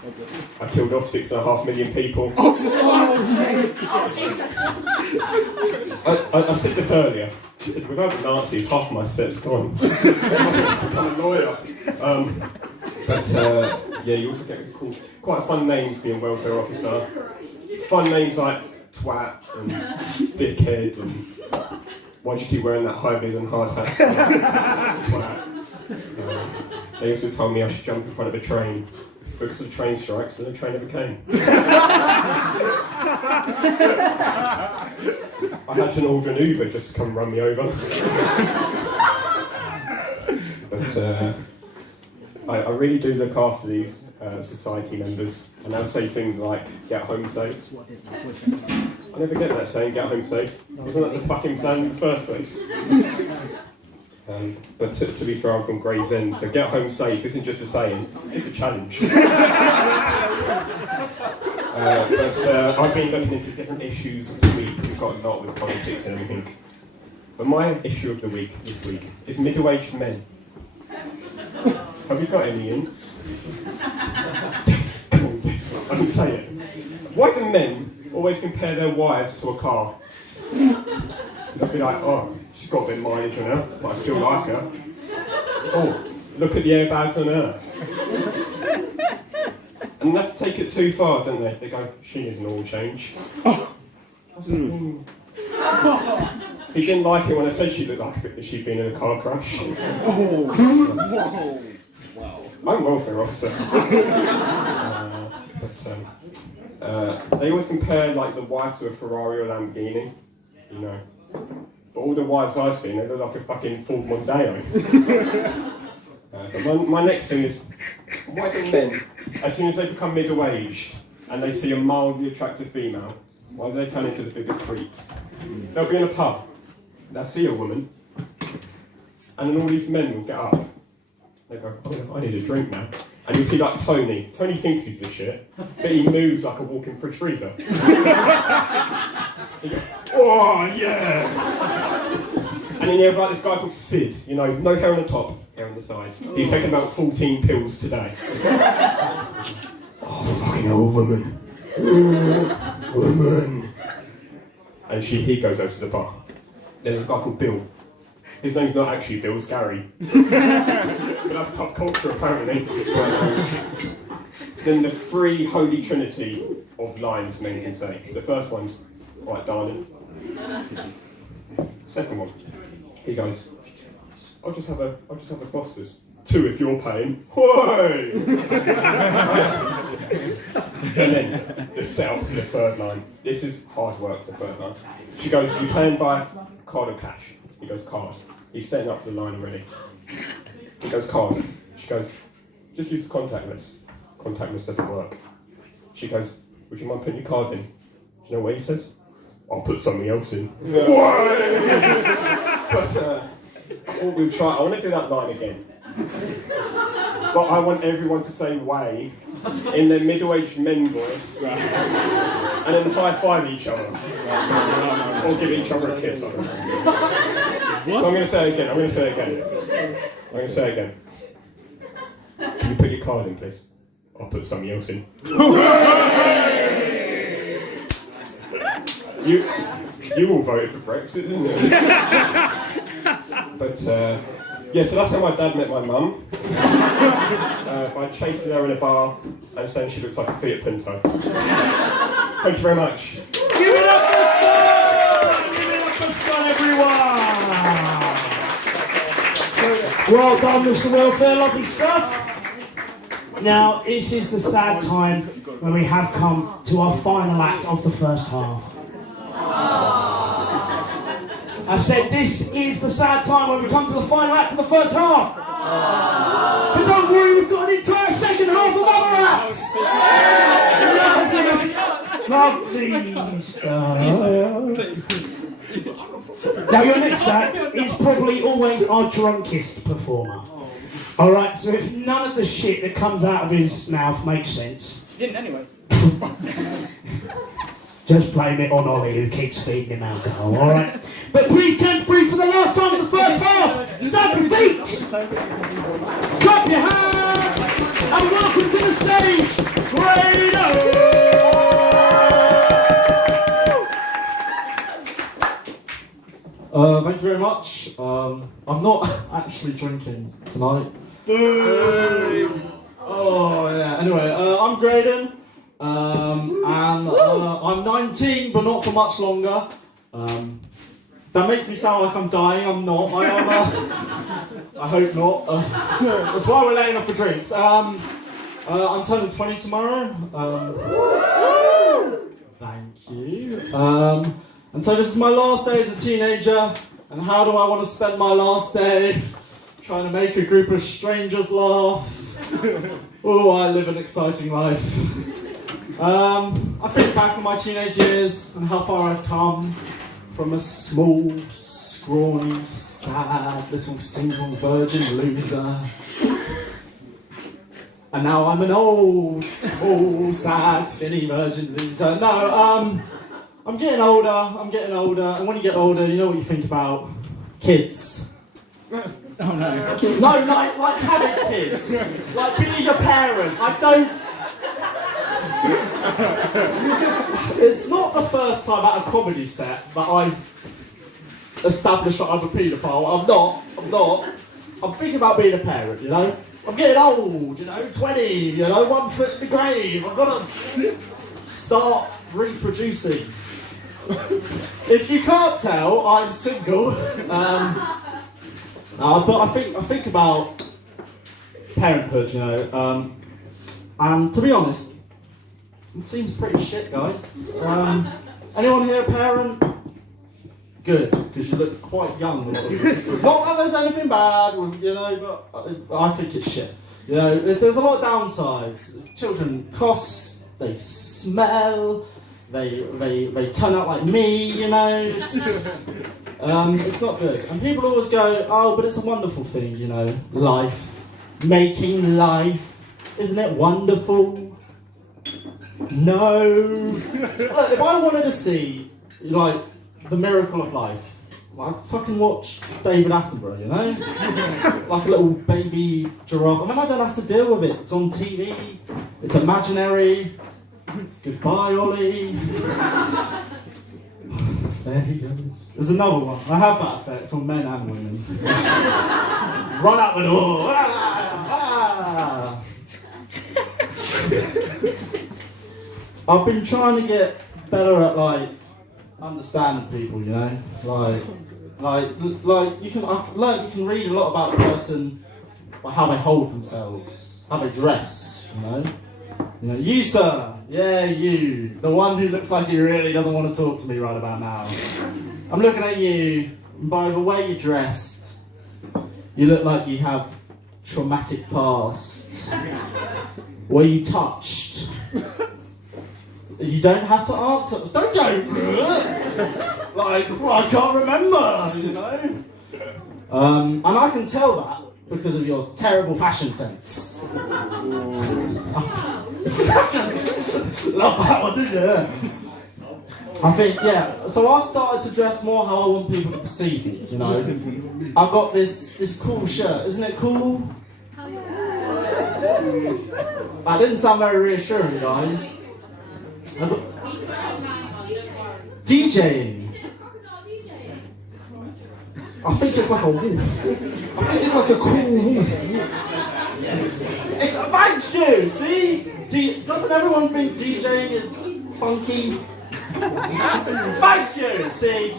I killed off 6.5 million people. I said this earlier. I said, without the Nazis, half my set's gone. I'm a lawyer. Yeah, you also get quite fun names being welfare officer. Fun names like twat and dickhead and why do you keep wearing that high-vis and hard hat? Twat. They also told me I should jump in front of a train because of the train strikes and the train never came. I had to order an Uber just to come run me over. But I really do look after these society members, and they'll say things like, get home safe. I never get that saying, get home safe. Wasn't that the fucking plan in the first place? But to be fair, I'm from Graydon, so get home safe isn't just a saying, it's a challenge. But I've been looking into different issues of the week. We've got a lot with politics and everything. But my issue of the week this week is middle-aged men. Have you got any in? Yes, come on, I can say it. Why do men always compare their wives to a car? They'll be like, oh, she's got a bit of mileage on her, but I still like her. Oh, look at the airbags on her. And they have to take it too far, don't they? They go, she needs an oil change. I was like, He didn't like it when I said she looked like she'd been in a car crash. I'm a welfare officer. They always compare like the wife to a Ferrari or Lamborghini, you know. But all the wives I've seen, they look like a fucking Ford Mondeo. But my next thing is, why do men, as soon as they become middle-aged and they see a mildly attractive female, why do they turn into the biggest creeps? They'll be in a pub, they'll see a woman, and then all these men will get up. They go, oh, I need a drink now. And you'll see like Tony. Tony thinks he's the shit, but he moves like a walking fridge freezer. He goes, oh yeah! And then you have like this guy called Sid, you know, no hair on the top, hair on the sides. He's taken about 14 pills today. Oh, fucking old woman. Woman. And he goes over to the bar. Then there's a guy called Bill. His name's not actually Bill, it's Gary. But that's pop culture apparently. Then the three holy trinity of lines men can say. The first one's, right darling. Second one, he goes, I'll just have a Foster's. 2 if you're paying. Why? And then the setup for the third line. This is hard work for the third line. She goes, you paying by card or cash? He goes, card. He's setting up for the line already. He goes, card. She goes, just use the contactless. Contactless doesn't work. She goes, would you mind putting your card in? Do you know what he says? I'll put something else in. But we'll try. I want to do that line again. But I want everyone to say way in their middle-aged men voice and then high-five each other. Or give each other a kiss. I don't know. So I'm going to say it again. Can you put your card in, please? I'll put something else in. You all voted for Brexit, didn't you? But, yeah, so that's how my dad met my mum. By chasing her in a bar and saying she looks like a Fiat Punto. Thank you very much. Give it up for Stour! Give it up for Stour, everyone! Well done, Mr. Welfare, lovely stuff. Now, this is the sad time when we have come to our final act of the first half. I said this is the sad time when we come to the final act of the first half. But don't worry, we've got an entire second half of other acts. Lovely stuff. Now your next act is probably always our drunkest performer. Alright, so if none of the shit that comes out of his mouth makes sense. You didn't anyway. Just blame it on Oli, who keeps feeding him alcohol, alright? But please can't breathe for the last time in the first half! Stamp your feet! Clap your hands! And welcome to the stage, Graydon! Thank you very much. I'm not actually drinking tonight. Oh yeah. Anyway, I'm Graydon, and I'm 19, but not for much longer. That makes me sound like I'm dying. I'm not. I am. I hope not. That's why we're laying off for drinks. I'm turning 20 tomorrow. Thank you. And so this is my last day as a teenager. And how do I want to spend my last day? Trying to make a group of strangers laugh. Oh, I live an exciting life. I think back on my teenage years and how far I've come from a small, scrawny, sad, little single virgin loser. And now I'm an old, small, sad, skinny virgin loser. No, I'm getting older, and when you get older, you know what you think about? Kids. Oh no. No, like having kids. Like being a parent. I don't... It's not the first time at a comedy set that I've established that I'm a paedophile. I'm not. I'm thinking about being a parent, you know? I'm getting old, 20, 1 foot in the grave. I've got to start reproducing. If you can't tell, I'm single. But I think about parenthood, and to be honest, it seems pretty shit, guys. Anyone here a parent? Good, because you look quite young. Not that there's anything bad, but I think it's shit. There's a lot of downsides. Children cost, they smell, they turn out like me, It's not good. And people always go, oh, but it's a wonderful thing, life, making life, isn't it wonderful? No. Look, if I wanted to see, the miracle of life, I'd fucking watch David Attenborough, like a little baby giraffe. I mean, I don't have to deal with it. It's on TV. It's imaginary. Goodbye, Oli. There he goes. There's another one. I have that effect on men and women. Run out the door. I've been trying to get better at understanding people, I've learned you can read a lot about a person by how they hold themselves, how they dress, You, sir, yeah, you, the one who looks like he really doesn't want to talk to me right about now. I'm looking at you, and by the way you're dressed, you look like you have traumatic past. Were you touched? You don't have to answer. Don't go. I can't remember, And I can tell that because of your terrible fashion sense. Love that one, didn't you? I think, so I've started to dress more how I want people to perceive me, I've got this cool shirt. Isn't it cool? That didn't sound very reassuring, guys. DJing. I think it's like a wolf. I think it's like a cool wolf. It's a thank you, see? Doesn't everyone think DJing is funky? Thank you, see?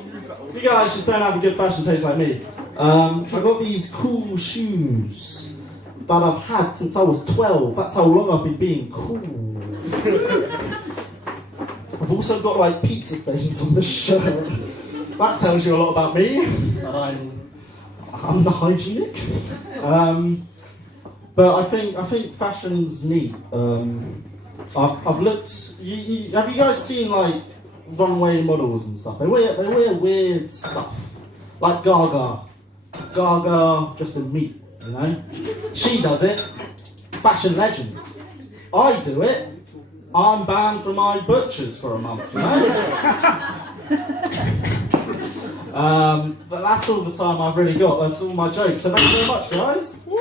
You guys just don't have a good fashion taste like me. I've got these cool shoes that I've had since I was 12. That's how long I've been being cool. I've also got pizza stains on the shirt. That tells you a lot about me. That I'm the hygienic. But I think fashion's neat. I've looked. Have you guys seen runway models and stuff? They wear weird stuff, like Gaga. Gaga just in meat, She does it. Fashion legend. I do it. I'm banned from my butchers for a month, But that's all the time I've really got. That's all my jokes. So thank you very much, guys. Woo!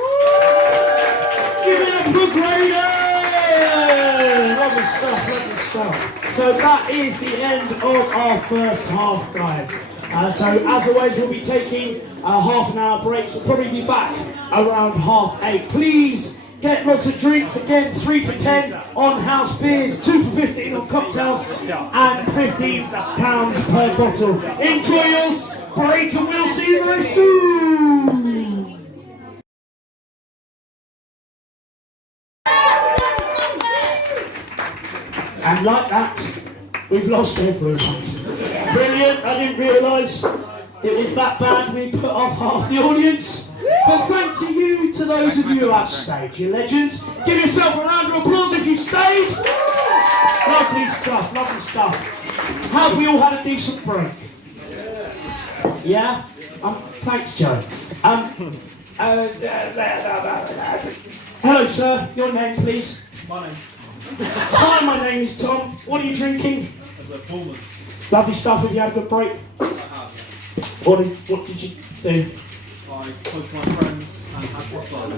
Give it up for Graydon! Lovely stuff. So that is the end of our first half, guys. So as always, we'll be taking a half an hour break. We'll probably be back around 8:30. Please get lots of drinks. Again, 3 for £10 on house beers, 2 for £15 on cocktails, and £15 per bottle. Enjoy your break, and we'll see you very soon. And like that, we've lost everyone. Brilliant, I didn't realise It was that bad we put off half the audience. But thank you to those of you who have stayed, you legends. Give yourself a round of applause if you stayed. Lovely stuff, lovely stuff. Have we all had a decent break? Yeah? Thanks, Joe. Hello, sir. Your name, please. My name. Hi, my name is Tom. What are you drinking? Lovely stuff. Have you had a good break? What did you do? I spoke to my friends and had some cider.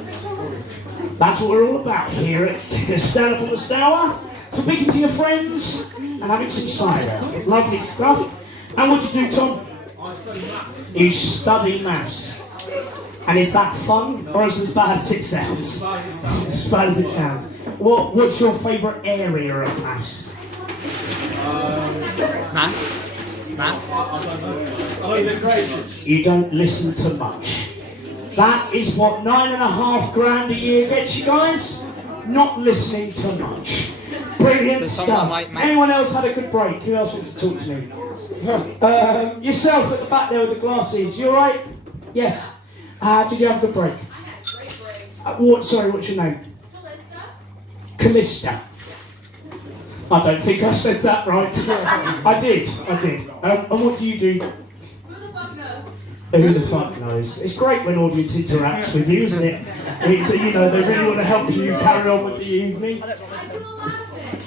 That's what we're all about here at Stand Up on the Stour. Speaking to your friends and having some cider. Lovely stuff. And what do you do, Tom? I study maths. You study maths. And is that fun, or is it as bad as it sounds? As bad as it sounds. What's your favourite area of maths? Maths? Maths? I don't listen. You don't listen to much. That is what $9.5 grand a year gets you guys. Not listening to much. Brilliant stuff. Anyone else had a good break? Who else wants to talk to me? Yourself at the back there with the glasses. You alright? Yes. Did you have a good break? I had a great break. Sorry, what's your name? Callista. Callista. I don't think I said that right. I did. And what do you do? Who the fuck knows? Who the fuck knows? It's great when audience interacts with you, isn't it? They really want to help you carry on with the evening. I do a lot of things.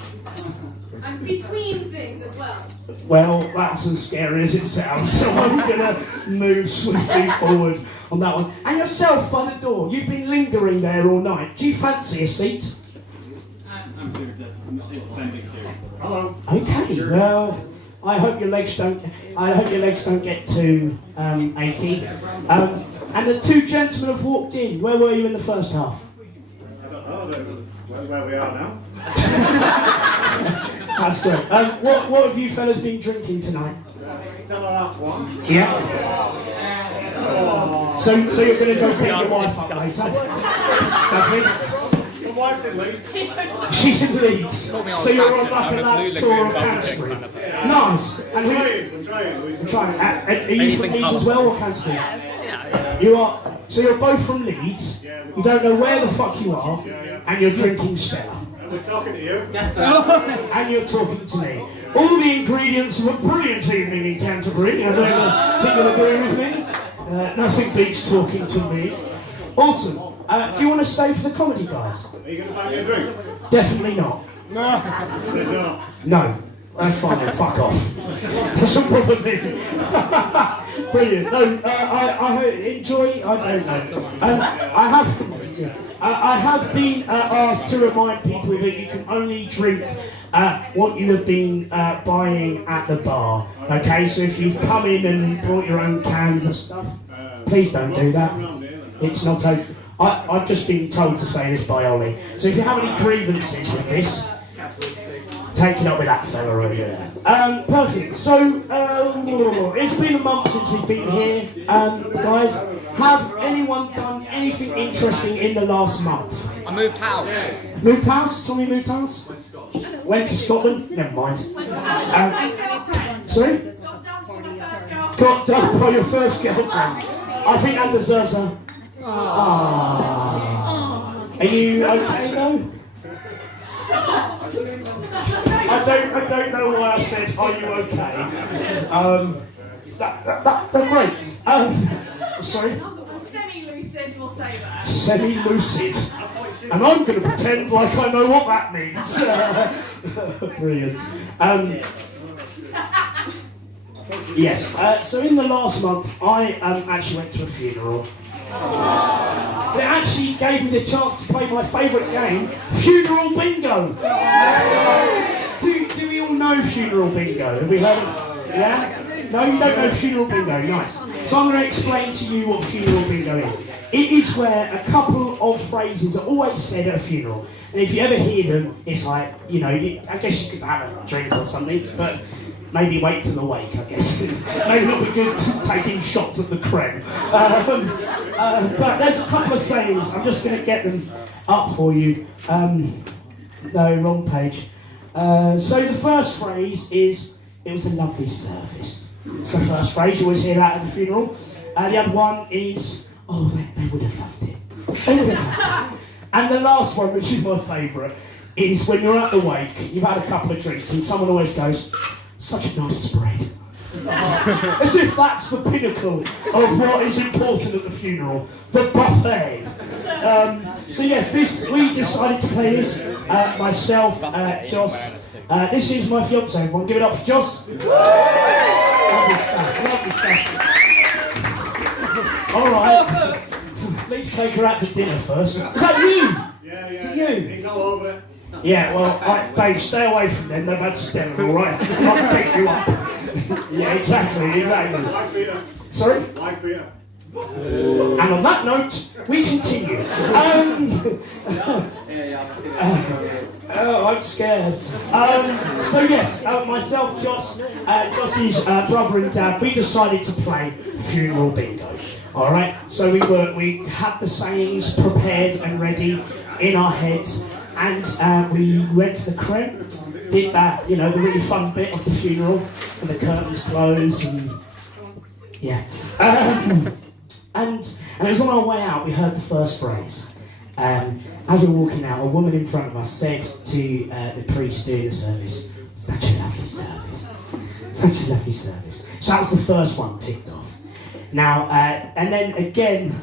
I'm between things as well. Well, that's as scary as it sounds, so I'm going to move swiftly forward on that one. And yourself by the door, you've been lingering there all night. Do you fancy a seat? I'm good. It's standing here. Hello. Okay, well, I hope your legs don't get too achy. And the two gentlemen have walked in. Where were you in the first half? I don't know where we are now. That's great. What have you fellas been drinking tonight? Still on that one. Yeah. So you're going to go pick your wife up later? Lovely. Your wife's in Leeds. She's in Leeds. So you're on like a lad's tour of Canterbury. Nice. And We're trying. I'm trying. Are you from Leeds as well or Canterbury? You are. So you're both from Leeds. You don't know where the fuck you are, and you're drinking Stella. We're talking to you. And you're talking to me. All the ingredients of a brilliant evening in Canterbury. I don't think you'll agree with me. Nothing beats talking to me. Awesome. Do you want to stay for the comedy, guys? Are you going to buy me a drink? Definitely not. No. No. That's fine then, fuck off. Doesn't bother me. Brilliant. No, I enjoy, I don't know. I have been asked to remind people that you can only drink what you have been buying at the bar. Okay, so if you've come in and brought your own cans of stuff, please don't do that. It's not okay. I've just been told to say this by Oli. So if you have any grievances with this, take it up with that fella over there. Perfect. So, it's been a month since we've been here. Guys, have anyone done anything interesting in the last month? I moved house. Moved house? Tommy moved house? Went to Scotland? Never mind. Sorry? Got dumped by your first girlfriend. I think that deserves a... Are you okay though? I don't know why I said, are you okay? That's great. Sorry? I'm semi-lucid, we'll say that. Semi-lucid. And I'm going to pretend like I know what that means. Brilliant. Yes, so in the last month, I actually went to a funeral. It actually gave me the chance to play my favourite game, Funeral Bingo. Do we all know Funeral Bingo? Have we heard of it? Yeah? No, you don't know Funeral Bingo. Nice. So I'm going to explain to you what Funeral Bingo is. It is where a couple of phrases are always said at a funeral. And if you ever hear them, it's like, I guess you could have a drink or something, but maybe wait till the wake, I guess. Maybe not be good taking shots at the creme. But there's a couple of sayings. I'm just going to get them up for you. No, wrong page. So the first phrase is, it was a lovely service. It's the first phrase, you always hear that at the funeral. The other one is, oh, they would have loved it. They would have loved it. And the last one, which is my favourite, is when you're at the wake, you've had a couple of drinks, and someone always goes, such a nice spread. As if that's the pinnacle of what is important at the funeral, the buffet. So yes, we decided to play this, myself, Joss. This is my fiance, everyone. Give it up for Joss. Lovely stuff. All right. Let's take her out to dinner first. Is that you? Yeah. Is it you? He's all over it. Yeah, well, babe, stay away from them. They've had steroid, all right? I'll pick you up. Yeah, exactly. Like Peter. Sorry? Like Peter. And on that note, we continue. I'm scared. So yes, myself, Joss's brother and dad, we decided to play funeral bingo. All right. So we had the sayings prepared and ready in our heads, and we went to the creme, did that, the really fun bit of the funeral, and the curtains closed, and yeah. And it was on our way out, we heard the first phrase. As we were walking out, a woman in front of us said to the priest doing the service, such a lovely service. Such a lovely service. So that was the first one ticked off. Now, and then again,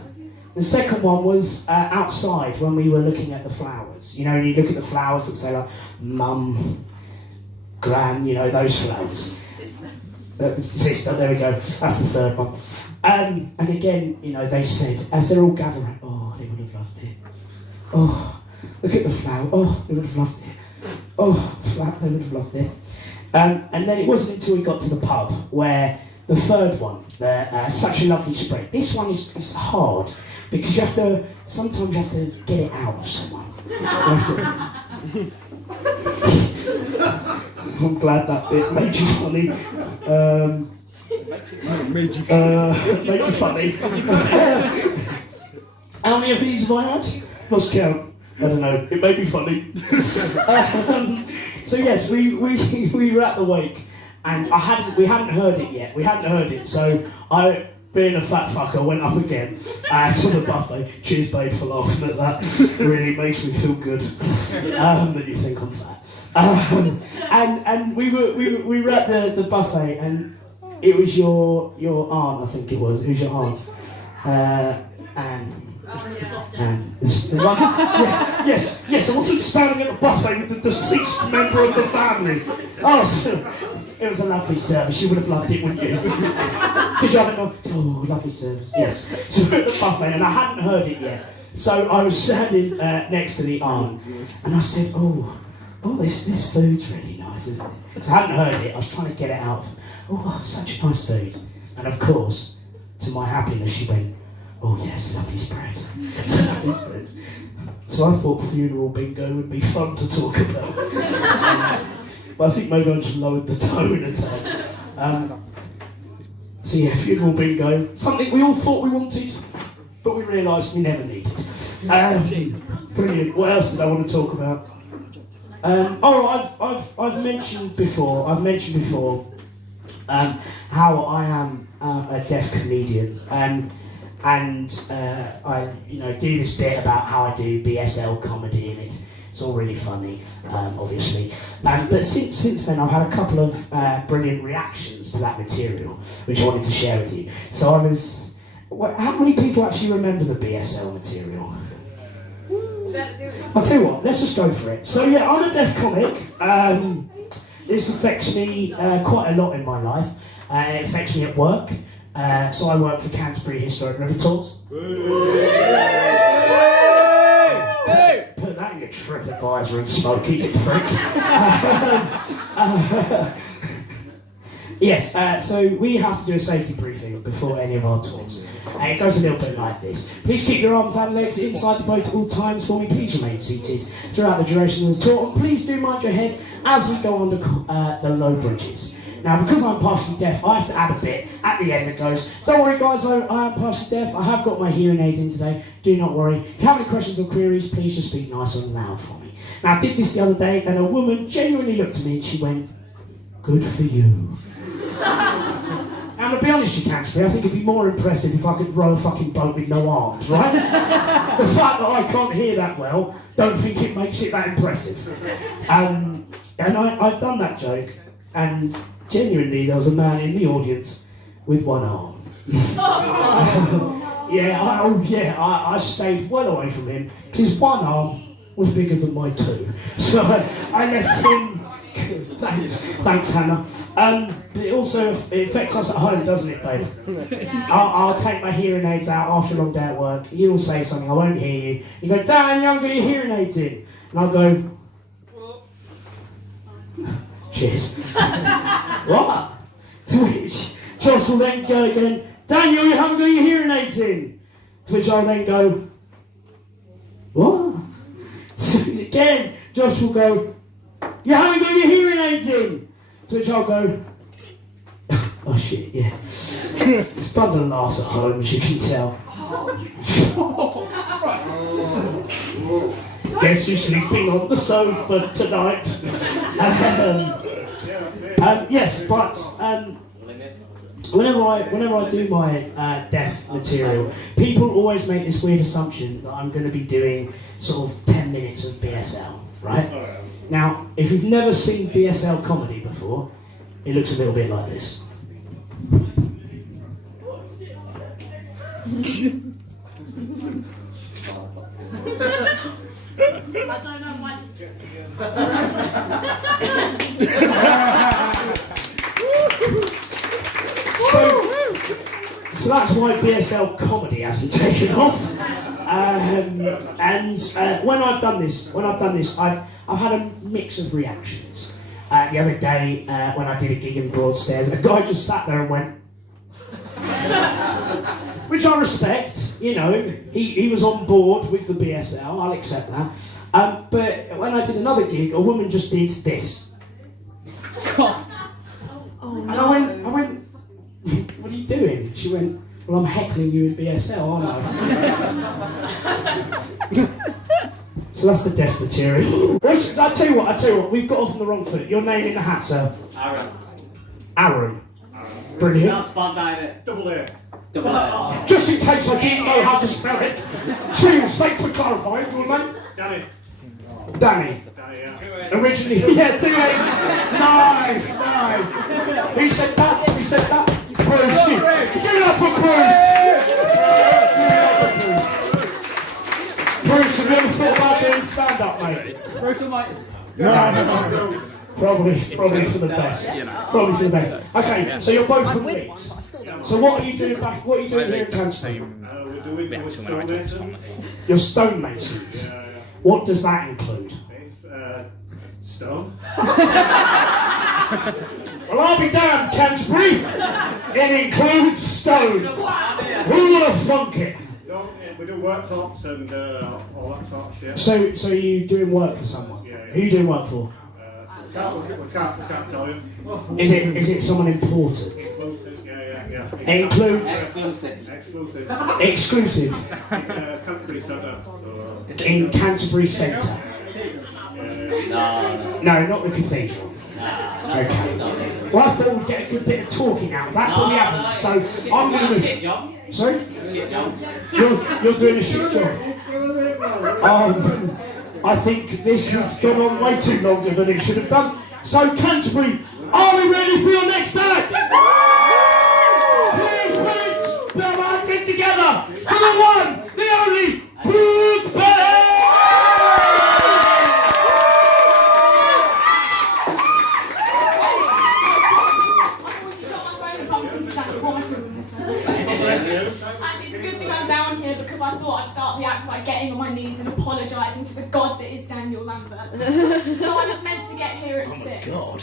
the second one was outside when we were looking at the flowers. When you look at the flowers that say like, Mum, Gran, those flowers. Sister, there we go. That's the third one. And again, they said, as they're all gathered around, oh, they would have loved it. Oh, look at the flower. Oh, they would have loved it. Oh, they would have loved it. And then it wasn't until we got to the pub where the third one, such a lovely spread. This one is hard because sometimes you have to get it out of someone. I'm glad that bit made you funny. Made you funny. How many of these have I had? Lost count. I don't know. It made me funny. So yes, we were at the wake, and we hadn't heard it yet. We hadn't heard it, so I, being a fat fucker, went up again to the buffet. Cheers, babe, for laughing at that. It really makes me feel good that you think I'm fat. And we were at the buffet, and it was your aunt, I think it was. It was your aunt, and yes, I wasn't standing at the buffet with the deceased member of the family. Oh, so it was a lovely service. You would have loved it, wouldn't you? Did you have it? Oh, lovely service. Yes. So we're at the buffet, and I hadn't heard it yet. So I was standing next to the aunt, and I said, "Oh, this food's really nice, isn't it?" So I hadn't heard it. I was trying to get it out. Oh, such a nice food. And of course, to my happiness, she went, "Oh yes, lovely spread." Lovely spread. So I thought funeral bingo would be fun to talk about. But I think maybe I just lowered the tone a tad. So yeah, funeral bingo. Something we all thought we wanted, but we realised we never needed. Brilliant. What else did I want to talk about? I've mentioned before how I am a deaf comedian, and I do this bit about how I do BSL comedy, and it's all really funny, obviously. But since then, I've had a couple of brilliant reactions to that material, which I wanted to share with you. So how many people actually remember the BSL material? I'll tell you what, let's just go for it. So yeah, I'm a deaf comic. This affects me quite a lot in my life. It affects me at work. So I work for Compere Historic River Tours. Put that in your TripAdvisor and smoke it, you prick. Yes, so we have to do a safety briefing before any of our tours. It goes a little bit like this. Please keep your arms and legs inside the boat at all times for me. Please remain seated throughout the duration of the tour. And please do mind your head as we go under the low bridges. Now, because I'm partially deaf, I have to add a bit at the end that goes, "Don't worry guys, I am partially deaf. I have got my hearing aids in today. Do not worry. If you have any questions or queries, please just speak nice and loud for me." Now, I did this the other day, and a woman genuinely looked at me and she went, "Good for you." to be honest with you, Canterbury, I think it'd be more impressive if I could row a fucking boat with no arms, right? The fact that I can't hear that well, don't think it makes it that impressive. And I've done that joke, and genuinely there was a man in the audience with one arm. I stayed well away from him, because his one arm was bigger than my two. So I left him. Thanks, Hannah. But it also affects us at home, doesn't it, babe? I'll take my hearing aids out after a long day at work. You'll say something, I won't hear you. You go, Dan, you haven't got your hearing aids in. And I'll go, cheers. What? To which Josh will then go again, Daniel, you haven't got your hearing aids in. To which I'll then go, what? So again, Josh will go, you haven't got your hearing aids in. To which I'll go, oh shit, yeah. It's fun to laugh at home, as you can tell. Guess you're sleeping on the sofa tonight. Yes, but whenever I do my deaf material, people always make this weird assumption that I'm going to be doing sort of 10 minutes of BSL, right? Now, if you've never seen BSL comedy before, it looks a little bit like this. I don't know why. So that's why BSL comedy hasn't taken off. When I've done this, I've had a mix of reactions. The other day, when I did a gig in Broadstairs, a guy just sat there and went, which I respect, you know, he was on board with the BSL, I'll accept that. But when I did another gig, a woman just did this. God. Oh, and no. I went, what are you doing? She went, well, I'm heckling you in BSL, aren't I? So that's the deaf material. I tell you what, we've got off on the wrong foot. Your name in the hat, sir? Aaron. Brilliant. Double A. Just in case I didn't know how to spell it. Cheers, thanks for clarifying, your name? Danny. Yeah. Originally, yeah, 2 A's. Nice. He said that. Bruce. Give it up for Bruce. Bruce, have you ever thought about doing stand-up, mate? Bruce or Mike? No. Probably for the best. Probably for the best. Okay, so you're both from Leeds. So what are you doing here in Canterbury? We're stonemasons. You're stonemasons. Yeah. What does that include? Stone. Well, I'll be damned, Canterbury. It includes stones. Who would have thunk it? We do worktops and all that sort of shit. So are you doing work for someone? Yeah. Who are you doing work for? I can't tell you. Is it someone important? Exclusive, yeah. It includes exclusive Compere Centre. in Canterbury Centre. No, not the cathedral. Okay. Well, I thought we'd get a good bit of talking out of that, but we haven't. So I'm going to move. Sorry? You're doing a shit job. I think this has gone on way too longer than it should have done. So Canterbury, are we ready for your next act? Please put our hands in together for the one, the only Brooke Bettey! Actually, it's a good thing I'm down here because I thought I'd start the act by getting on my knees and apologising to the god that is Daniel Lambert. So I was meant to get here at 6. God.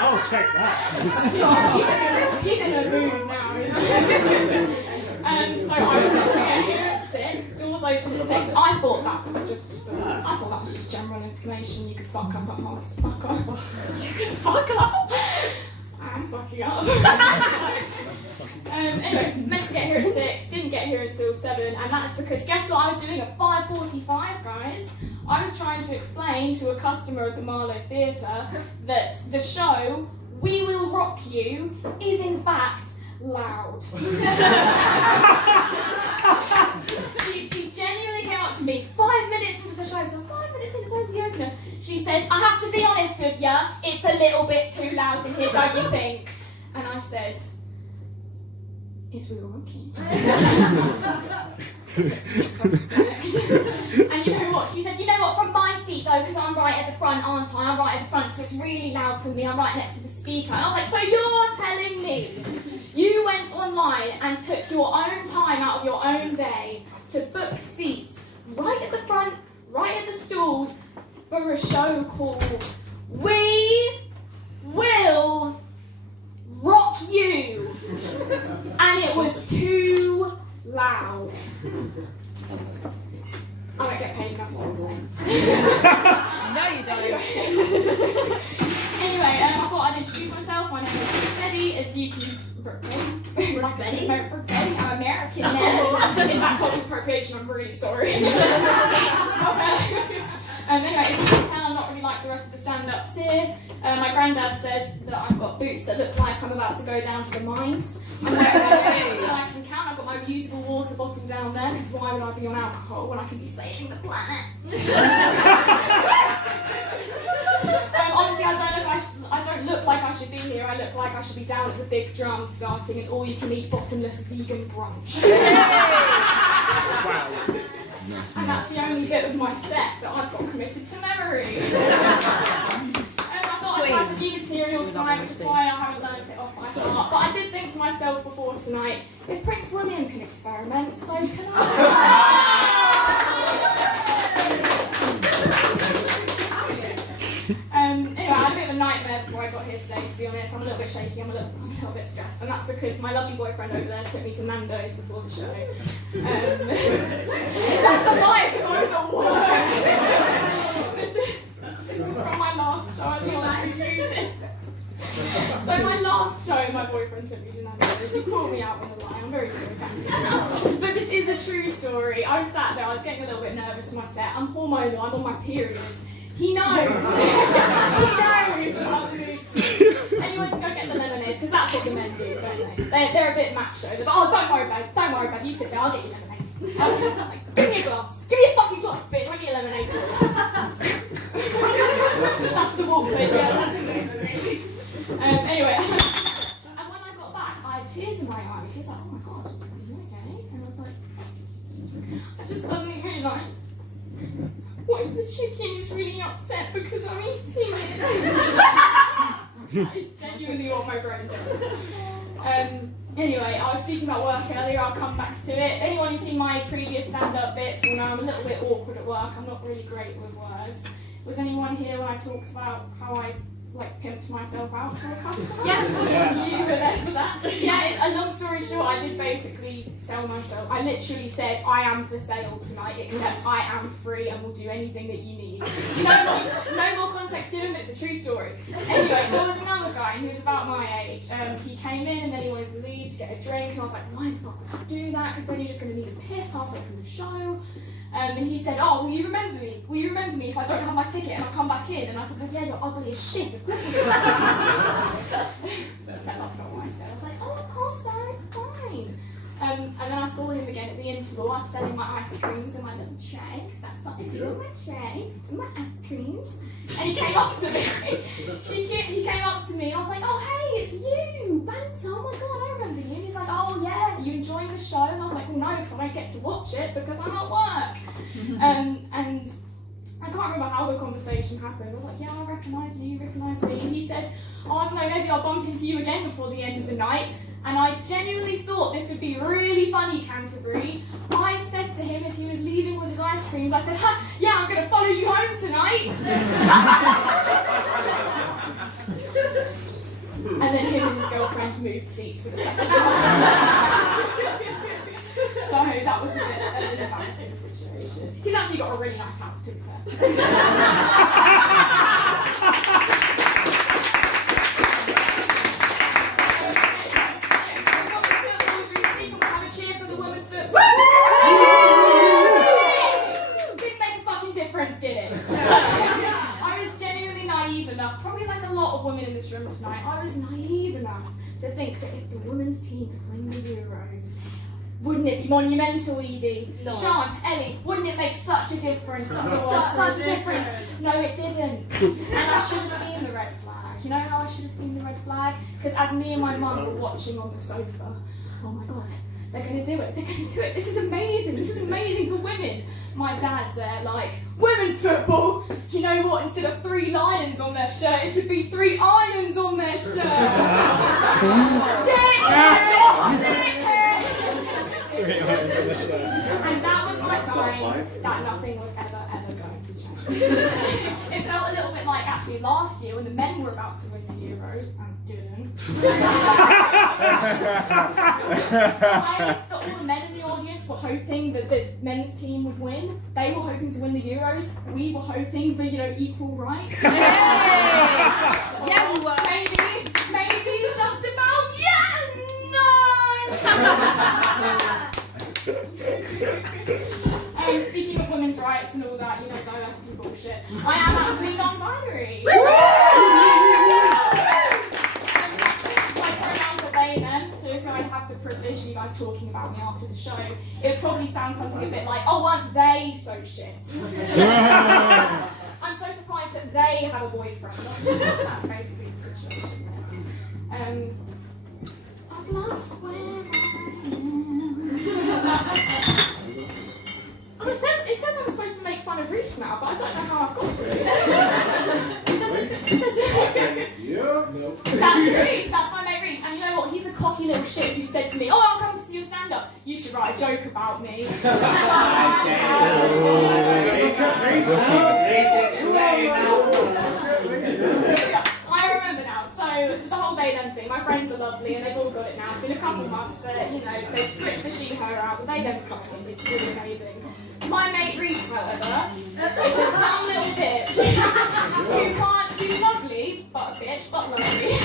I'll take that. He's in a mood now, isn't he? So I was meant to get here at 6. Doors open at 6. I thought that was just general information. You could fuck up at half. Fuck up. You could fuck up. I'm fucking up. Anyway, meant to get here at 6, didn't get here until 7, and that's because guess what I was doing at 5:45, guys? I was trying to explain to a customer of the Marlow Theatre that the show "We will rock you" is in fact loud. She genuinely came up to me 5 minutes into the show, so 5 minutes into the opener. She says, "I have to be honest with you, it's a little bit too loud in here, don't you think?" And I said, "It's real rookie." And you know what? She said, "You know what, from my seat though, because I'm right at the front, aren't I? I'm right at the front, so it's really loud for me. I'm right next to the speaker." And I was like, "So you're telling me you went online and took your own time out of your own day to book seats right at the front, right at the stalls, for a show called We Will Rock You," and it was too loud. I don't get paid enough, is what I'm saying. No, you don't. Anyway, I thought I'd introduce myself. My name is Brooke Bettey, as you can... Brooke Bettey? Brooke Bettey, I'm American now. Is that cultural appropriation? I'm really sorry. Anyway, as you can tell, I'm not really like the rest of the stand-ups here. My granddad says that I've got boots that look like I'm about to go down to the mines. I'm wearing boots that I can count. I've got my reusable water bottle down there, because why would I be on alcohol when I can be saving the planet? Honestly, I don't look like I should be here. I look like I should be down at the big drum starting an all-you-can-eat bottomless vegan brunch. And that's the only bit of my set that I've got committed to memory. I thought I'd try some new material tonight, which is why I haven't learnt it off by heart. But I did think to myself before tonight, if Prince William can experiment, so can I. Anyway, I had a bit of a nightmare before I got here today, to be honest. I'm a little bit shaky, I'm a little bit stressed, and that's because my lovely boyfriend over there took me to Nando's before the show. That's a lie, because I was at work. This is from my last show, I feel like I use it. So my last show, my boyfriend took me to Nando's. He called me out on the line. I'm very sorry about it. But this is a true story. I was sat there, I was getting a little bit nervous for my set. I'm hormonal, I'm on my periods. He knows. He knows about the moves. And he went to go get the lemonade, because that's what the men do, don't they? They're a bit macho. They're like, "Oh, don't worry, babe. You sit there, I'll get you lemonade. Give me a glass. Give me a fucking glass, bitch. I'll get you lemonade." That's the walk, bitch. Yeah. Anyway, and when I got back, I had tears in my eyes. He was like, "Oh my god, are you okay?" And I was like, I just suddenly realised, what if the chicken is really upset because I'm eating it? That is genuinely what my brain does. Anyway, I was speaking about work earlier, I'll come back to it. Anyone who's seen my previous stand-up bits will know I'm a little bit awkward at work. I'm not really great with words. Was anyone here when I talked about how I pimped myself out to a customer? Yes, you were there for that. Yeah, a long story short, I did basically sell myself. I literally said, "I am for sale tonight, except I am free and will do anything that you need." No more context given, but it's a true story. Anyway, there was another guy who was about my age. He came in and then he wanted to leave to get a drink, and I was like, "Why the fuck would you do that? Because then you're just going to need a piss halfway through the show." And he said, "Oh, will you remember me? Will you remember me if I don't have my ticket and I come back in?" And I said, "Well, yeah, you're ugly as shit, of course you will." That's not what I said. I was like, "Oh, of course, no, fine." And then I saw him again at the interval. I was selling my ice creams in my little tray, because that's what I do on my tray, my ice creams. And he came up to me. He came up to me, and I was like, "Oh, hey, it's you, Banter. Oh my god, I remember you." And he's like, "Oh yeah, are you enjoying the show?" And I was like, "Well, no, because I don't get to watch it because I'm at work." And I can't remember how the conversation happened. I was like, "Yeah, I recognise you, you recognise me." And he said, "Oh, I don't know, maybe I'll bump into you again before the end of the night." And I genuinely thought this would be really funny, Canterbury. I said to him as he was leaving with his ice creams, I said, "Ha, yeah, I'm going to follow you home tonight." And then him and his girlfriend moved seats for the second time. So that was an embarrassing situation. He's actually got a really nice house, to be fair. Didn't make a fucking difference, did it? I was genuinely naive enough, probably like a lot of women in this room tonight, I was naive enough to think that if the women's team could win the Euros, wouldn't it be monumental, Evie? No. Sean, Ellie, wouldn't it make such a difference? Such a difference. No, it didn't. And I should have seen the red flag. You know how I should have seen the red flag? Because as me and my mum were watching on the sofa, oh my God, they're going to do it. They're going to do it. This is amazing. This is amazing for women. My dad's there like, women's football? You know what? Instead of 3 lions on their shirt, it should be 3 irons on their shirt. And that was my sign that nothing was ever going to change. It felt a little bit like actually last year when the men were about to win the Euros and didn't. That all the men in the audience were hoping that the men's team would win. They were hoping to win the Euros. We were hoping for, equal rights. Yeah, we were. Maybe just about. Yeah, no. Speaking of women's rights and all that, diversity bullshit, I am actually non-binary. My pronouns are they, them, so if I have the privilege of you guys talking about me after the show, it would probably sound something a bit like, oh, weren't they so shit? I'm so surprised that they have a boyfriend. That's basically the situation. I've lost where I am. It says I'm supposed to make fun of Reese now, but I don't know how I've got to it. That's Reese, that's my mate Reese. And you know what? He's a cocky little shit who said to me, oh, I'll come to see your stand-up. You should write a joke about me. I remember now. So the whole day then thing, my friends are lovely and they've all got it now. It's been a couple of months that, they've switched the she her out, but they them's coming in. It's really amazing. My mate Reese, however, is a dumb little bitch who's lovely, but a bitch, but lovely.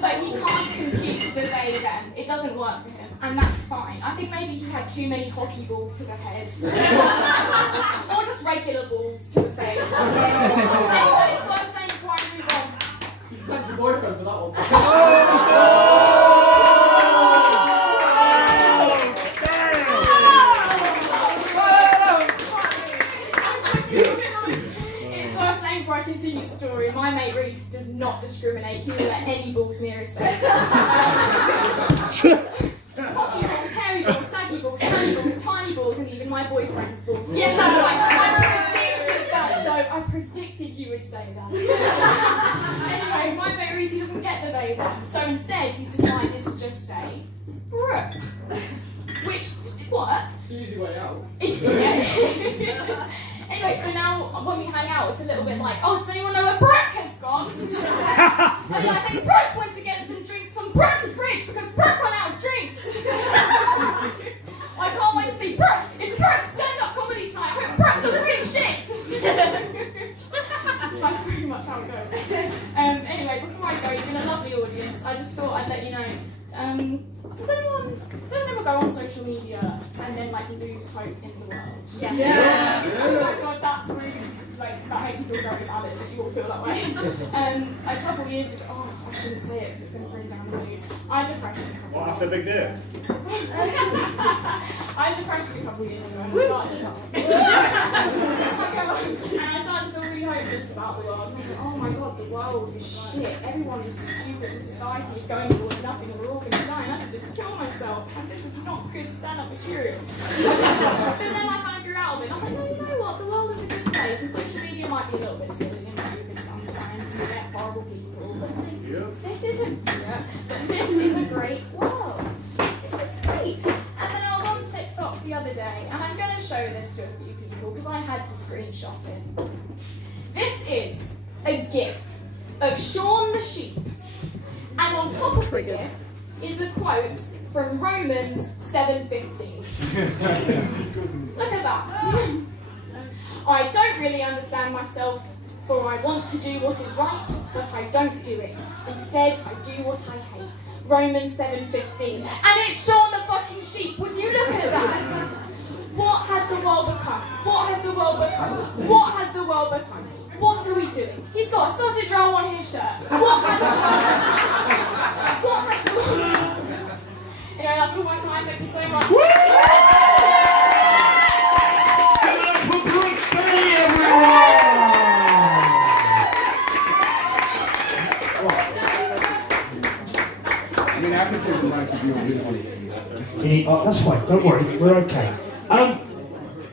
But he can't compute the they them. It doesn't work for him, and that's fine. I think maybe he had too many hockey balls to the head. Or just regular balls to the face. Anyway, it's what I'm saying before I move on. You thank your boyfriend for that one. Before I continue the story, my mate Reese does not discriminate. He will let any balls near his face. Hockey balls, hairy balls, saggy balls, sunny balls, tiny balls, and even my boyfriend's balls. Yes, that's right. I predicted that joke. I predicted you would say that. Anyway, my mate Reese, he doesn't get the they them. So instead, he's decided to just say Brooke. Which worked. It's the easy way out. Anyway, so now when we hang out, it's a little bit like, oh, does anyone know where Brooke has gone? I think Brooke went to get some drinks from Brooke's fridge because Brooke ran out of drinks. I can't wait to see Brooke in Brooke's stand-up comedy time. I hope Brooke does really shit. That's pretty much how it goes. Anyway, before I go, you've been a lovely audience. I just thought I'd let you know. Does anyone ever go on social media and then lose hope in the world? Yeah. Oh my God, that's really that makes me feel very valid that you all feel that way. A couple of years ago, I shouldn't say it because it's going to bring down the mood. I had depression a couple of years. After Big Deal? I had depression a couple of years ago and I started to feel really hopeless about the world. And I was like, oh my God, the world is shit. Everyone is stupid and society is going towards nothing and we're all going to die and I have to just kill myself. And this is not good stand-up material. But then I kind of grew out of it. I was like, well, you know what? The world is a good place and social media might be a little bit silly and stupid sometimes and you get horrible people. But this is a great world. This is great. And then I was on TikTok the other day and I'm going to show this to a few people because I had to screenshot it. This is a GIF of Shaun the sheep. And on top of the GIF is a quote from Romans 7:15. Look at that. I don't really understand myself, for I want to do what is right, but I don't do it. Instead, I do what I hate. Romans 7:15. And it's Shaun the fucking sheep. Would you look at that? What has the world become? What has the world become? What has the world become? What are we doing? He's got a sausage roll on his shirt. What has Anyway, that's all my time. Thank you so much. Give it up for Brooke Bettey, everyone! I mean, I can take the mic if you want to. Oh, that's fine, don't worry, we're okay.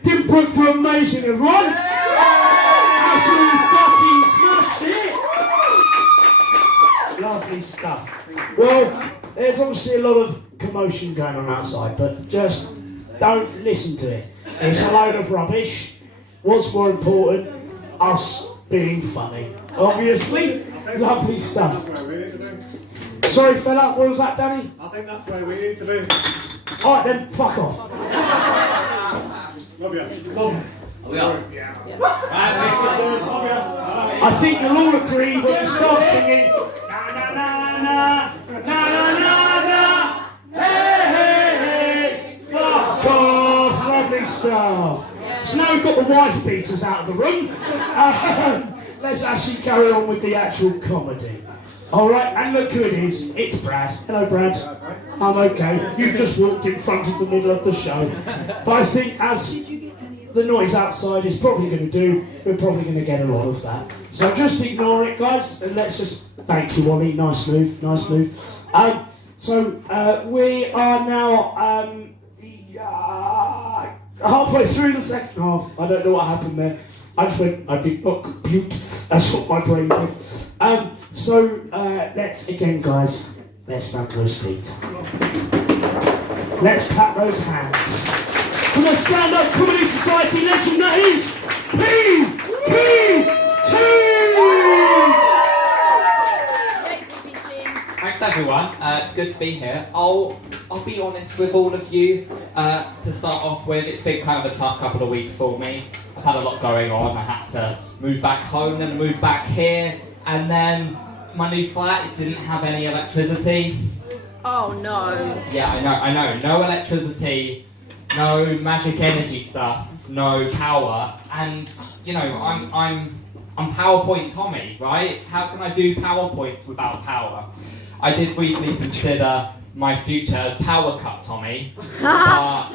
Did Brooke do amazing, everyone? Absolutely fucking smashed it! Lovely stuff. Well, there's obviously a lot of commotion going on outside, but just don't listen to it. It's a load of rubbish. What's more important? Us being funny. Obviously, lovely stuff. That's where we need to do. Sorry, fella, what was that, Danny? I think that's where we need to do. Alright then, fuck off. Love you. Love you. We are. I think you'll all agree when you start singing na na na na na na na na hey hey hey fuck off, lovely stuff. So now we've got the wife beaters out of the room. Let's actually carry on with the actual comedy. Alright, and look who it is. It's Brad. Hello, Brad. I'm okay. You've just walked in front of the middle of the show. But I think as the noise outside is probably going to do, we're probably going to get a lot of that. So just ignore it, guys, and let's just... Thank you, Oli. Nice move, nice move. We are now halfway through the second half. I don't know what happened there. I did not compute. That's what my brain did. Let's, again, guys, let's stamp those feet. Let's clap those hands. For the stand-up comedy society legend that is PPT! Thanks everyone, it's good to be here. I'll be honest with all of you to start off with. It's been kind of a tough couple of weeks for me. I've had a lot going on. I had to move back home, then move back here, and then my new flat, it didn't have any electricity. Oh no. Yeah, I know. No electricity, no magic energy stuffs, no power, and you know, I'm PowerPoint Tommy, right? How can I do PowerPoints without power? I did briefly consider my future as Power Cut Tommy, but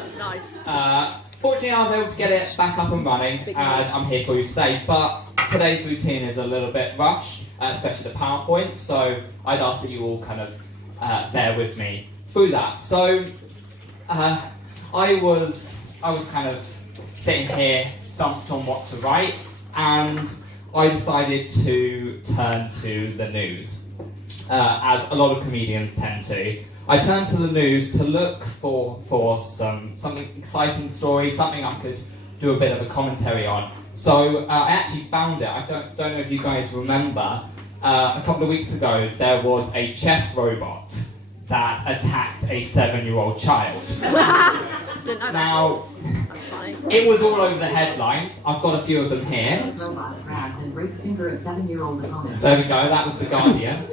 fortunately I was able to get it back up and running, as I'm here for you today. But today's routine is a little bit rushed, especially the PowerPoint, so I'd ask that you all kind of bear with me through that. So I was kind of sitting here stumped on what to write, and I decided to turn to the news, as a lot of comedians tend to. I turned to the news to look for something exciting story, something I could do a bit of a commentary on. So I actually found it. I don't know if you guys remember. A couple of weeks ago, there was a chess robot that attacked a 7-year-old child. Didn't know that. Now, that's fine. It was all over the headlines. I've got a few of them here. Robot grabs and breaks finger of 7-year-old opponent. There we go. That was the Guardian.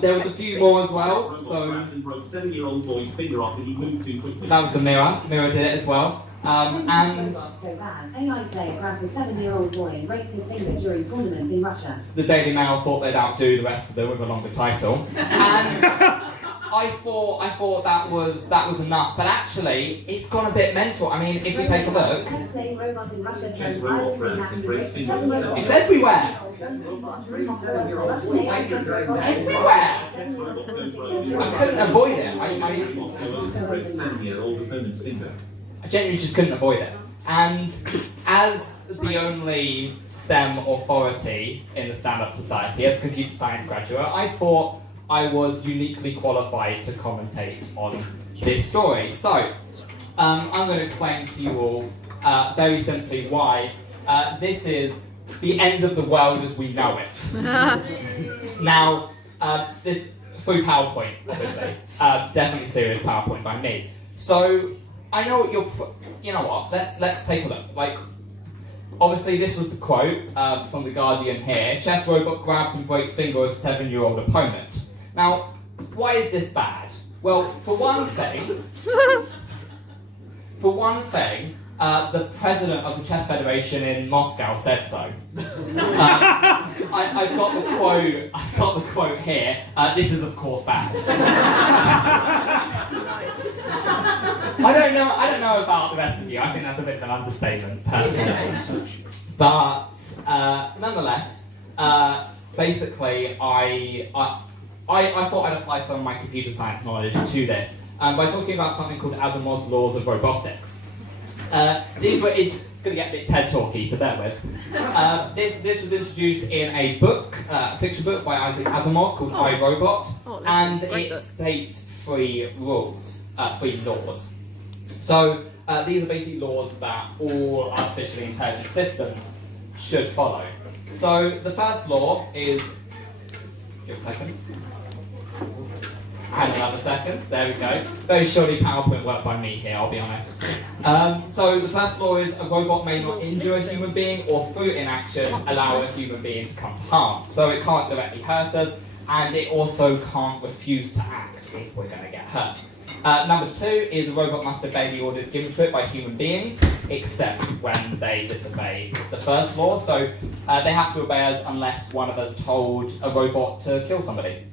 There was a few more as well. So broke 7-year-old boy's finger off and he moved too quickly. that was the Mirror. Mirror did it as well. And So bad. AI player grabs a 7-year-old boy and breaks his finger during tournament in Russia. the Daily Mail thought they'd outdo the rest of them with a longer title. And I thought that was enough, but actually it's gone a bit mental. I mean, if you take a look, Chess-playing robot in Russia Chess turns robot violently grabs and angry breaks chess fingers. robot. it's everywhere. Everywhere. I couldn't avoid it. I Breaks 7-year-old opponent's finger. genuinely just couldn't avoid it. And as the only STEM authority in the stand-up society, as a computer science graduate, I thought I was uniquely qualified to commentate on this story. So, I'm going to explain to you all very simply why this is the end of the world as we know it. Now, this through PowerPoint, obviously. Definitely serious PowerPoint by me. So, I know what you know what, let's take a look. Like, obviously this was the quote from the Guardian here. Chess robot grabs and breaks finger of 7-year-old opponent. Now, why is this bad? Well, for one thing, the president of the Chess Federation in Moscow said so. I've got the quote. I've got the quote here. This is, of course, fact. I don't know about the rest of you. I think that's a bit of an understatement, personally. But nonetheless, basically, I thought I'd apply some of my computer science knowledge to this by talking about something called Asimov's laws of robotics. These were. It's going to get a bit TED talky, so bear with. This was introduced in a book, a fiction book by Isaac Asimov called I, Robot, and it states 3 rules, 3 laws. So these are basically laws that all artificially intelligent systems should follow. So the first law is. Give a second. And another second, there we go. Very surely PowerPoint work by me here, I'll be honest. So the first law is a robot may not injure a human being or through inaction allow a human being to come to harm. So it can't directly hurt us, and it also can't refuse to act if we're going to get hurt. Number 2 is a robot must obey the orders given to it by human beings, except when they disobey the first law. So they have to obey us unless one of us told a robot to kill somebody,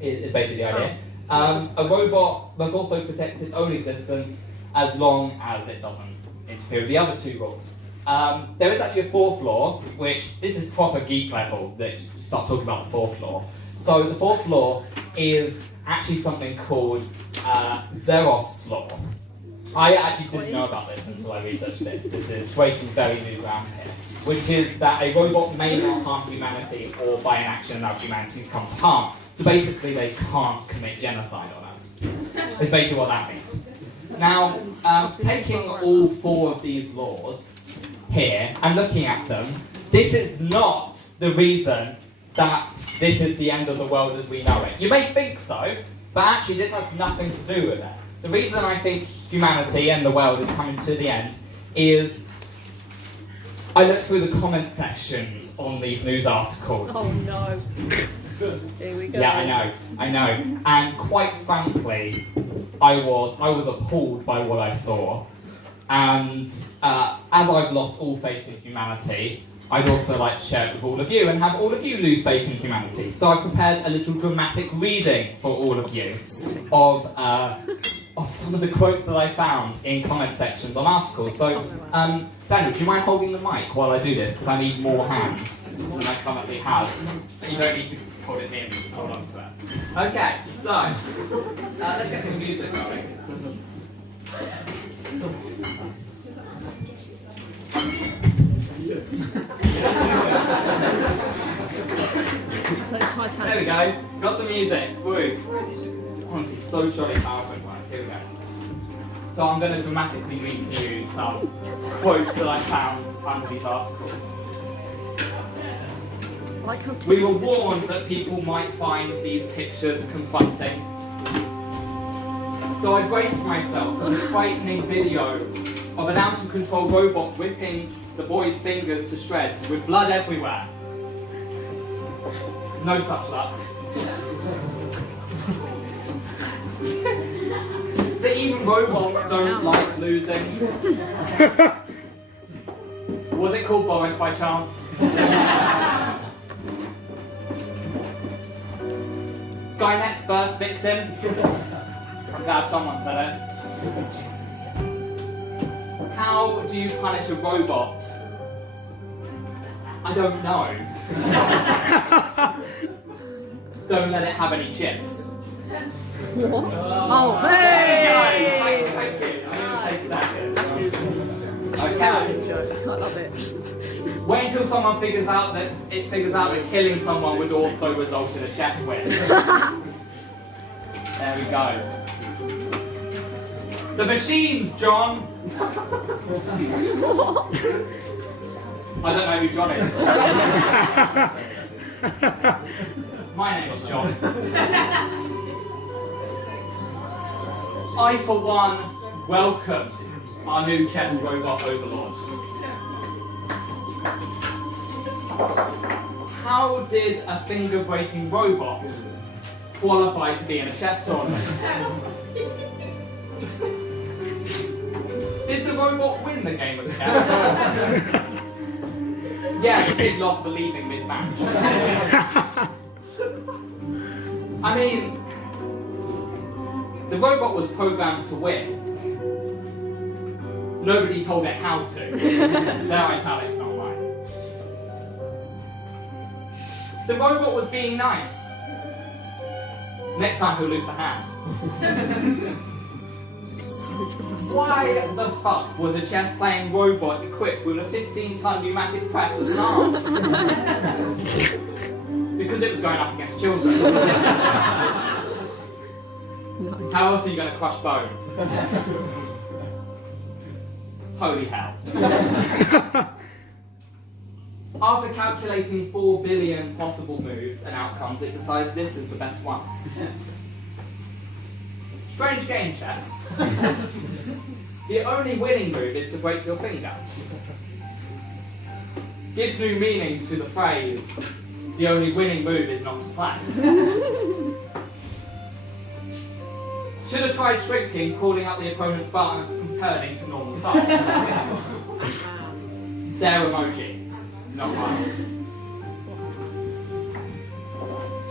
is basically the idea. A robot must also protect its own existence as long as it doesn't interfere with the other 2 rules. There is actually a 4th law, which this is proper geek level that you start talking about the 4th law. So the 4th law is actually something called Zerof's law. I actually didn't know about this until I researched it. This is breaking very new ground here, which is that a robot may not harm humanity or by inaction allow humanity to come to harm. So basically they can't commit genocide on us. Is basically what that means. Now, taking all 4 of these laws here and looking at them, this is not the reason that this is the end of the world as we know it. You may think so, but actually this has nothing to do with it. The reason I think humanity and the world is coming to the end is I looked through the comment sections on these news articles. Oh no. Here we go. Yeah, I know. And quite frankly, I was appalled by what I saw. And as I've lost all faith in humanity, I'd also like to share it with all of you and have all of you lose faith in humanity. So I've prepared a little dramatic reading for all of you of some of the quotes that I found in comment sections on articles. So, Daniel, do you mind holding the mic while I do this? Because I need more hands than I currently have. So you don't need to hold it near me, just hold on to it. Okay, so, let's get some music going. There we go. Got some music. Woo. Honestly, so surely PowerPoint work. Here we go. So I'm going to dramatically read to you some quotes that I found under these articles. We were warned that people might find these pictures confronting. So I braced myself for the frightening video of an out-of-control robot whipping the boy's fingers to shreds with blood everywhere. No such luck. So even robots don't like losing. Was it called Boris by chance? Skynet's first victim? I'm glad someone said it. How do you punish a robot? I don't know. Don't let it have any chips. What? Oh, hey! Thank you. I'm going to take seconds. That is a terrible joke. I love it. Wait until someone figures out that killing someone would also result in a chess win. There we go. The machines, John. What? I don't know who John is. My name is John. I, for one, welcome our new chess robot overlords. How did a finger-breaking robot qualify to be in a chess tournament? Did the robot win the game of chess? Yeah, the kid lost the leaving mid-match. I mean, the robot was programmed to win. Nobody told it how to. Their italics, not mine. The robot was being nice. Next time he'll lose the hand. Why the fuck was a chess-playing robot equipped with a 15-ton pneumatic press as an arm? Because it was going up against children. Nice. How else are you going to crush bone? Holy hell. After calculating 4 billion possible moves and outcomes, it decides this is the best one. Strange game, chess. The only winning move is to break your finger. Gives new meaning to the phrase, the only winning move is not to play. Should have tried shrinking, calling up the opponent's button and turning to normal size. Their emoji. Not mine.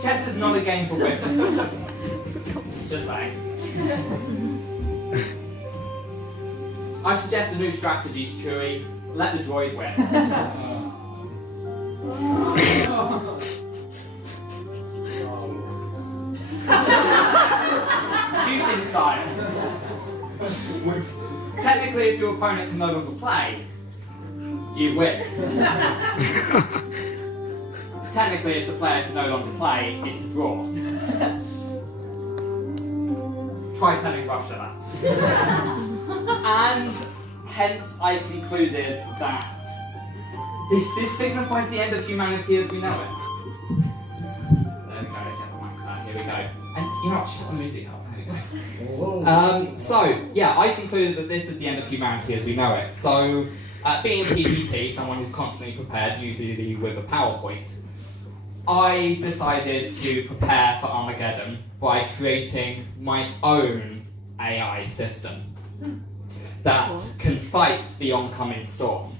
Chess is not a game for whims. Just saying. I suggest a new strategy, Chewie. Let the droid win. Shooting style. Technically, if your opponent can no longer play, you win. Technically, if the player can no longer play, it's a draw. Try telling Russia that. And hence I concluded that this signifies the end of humanity as we know it. There we go, here we go. And you know what, shut the music up, there we go. So, yeah, I concluded that this is the end of humanity as we know it. So, being a PPT, someone who's constantly prepared, usually with a PowerPoint, I decided to prepare for Armageddon by creating my own AI system that can fight the oncoming storm.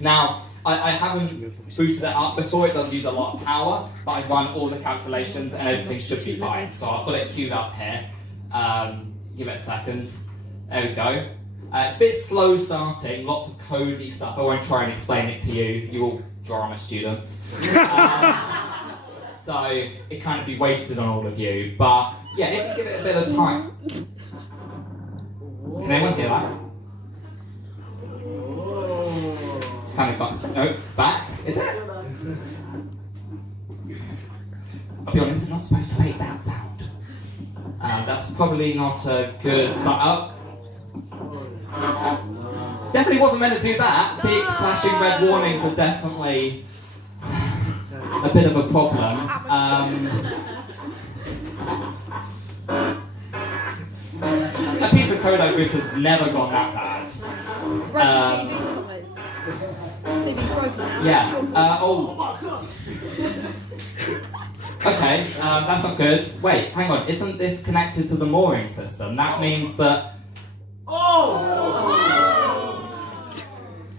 Now, I haven't booted it up before, it does use a lot of power, but I've run all the calculations and everything should be fine. So I've got it queued up here. Give it a second. There we go. It's a bit slow starting, lots of codey stuff. I won't try and explain it to you. You're all drama students. So it kind of be wasted on all of you. But yeah, if you give it a bit of time. Can anyone hear that? It's kind of gone. No, it's back. Is it? I'll be honest, it's not supposed to make that sound. That's probably not a good sign. Definitely wasn't meant to do that. Big flashing red warnings are definitely a bit of a problem. A piece of code I've written has never gone that bad. TV's broken now. Yeah. Okay, that's not good. Wait, hang on. Isn't this connected to the mooring system? That means that...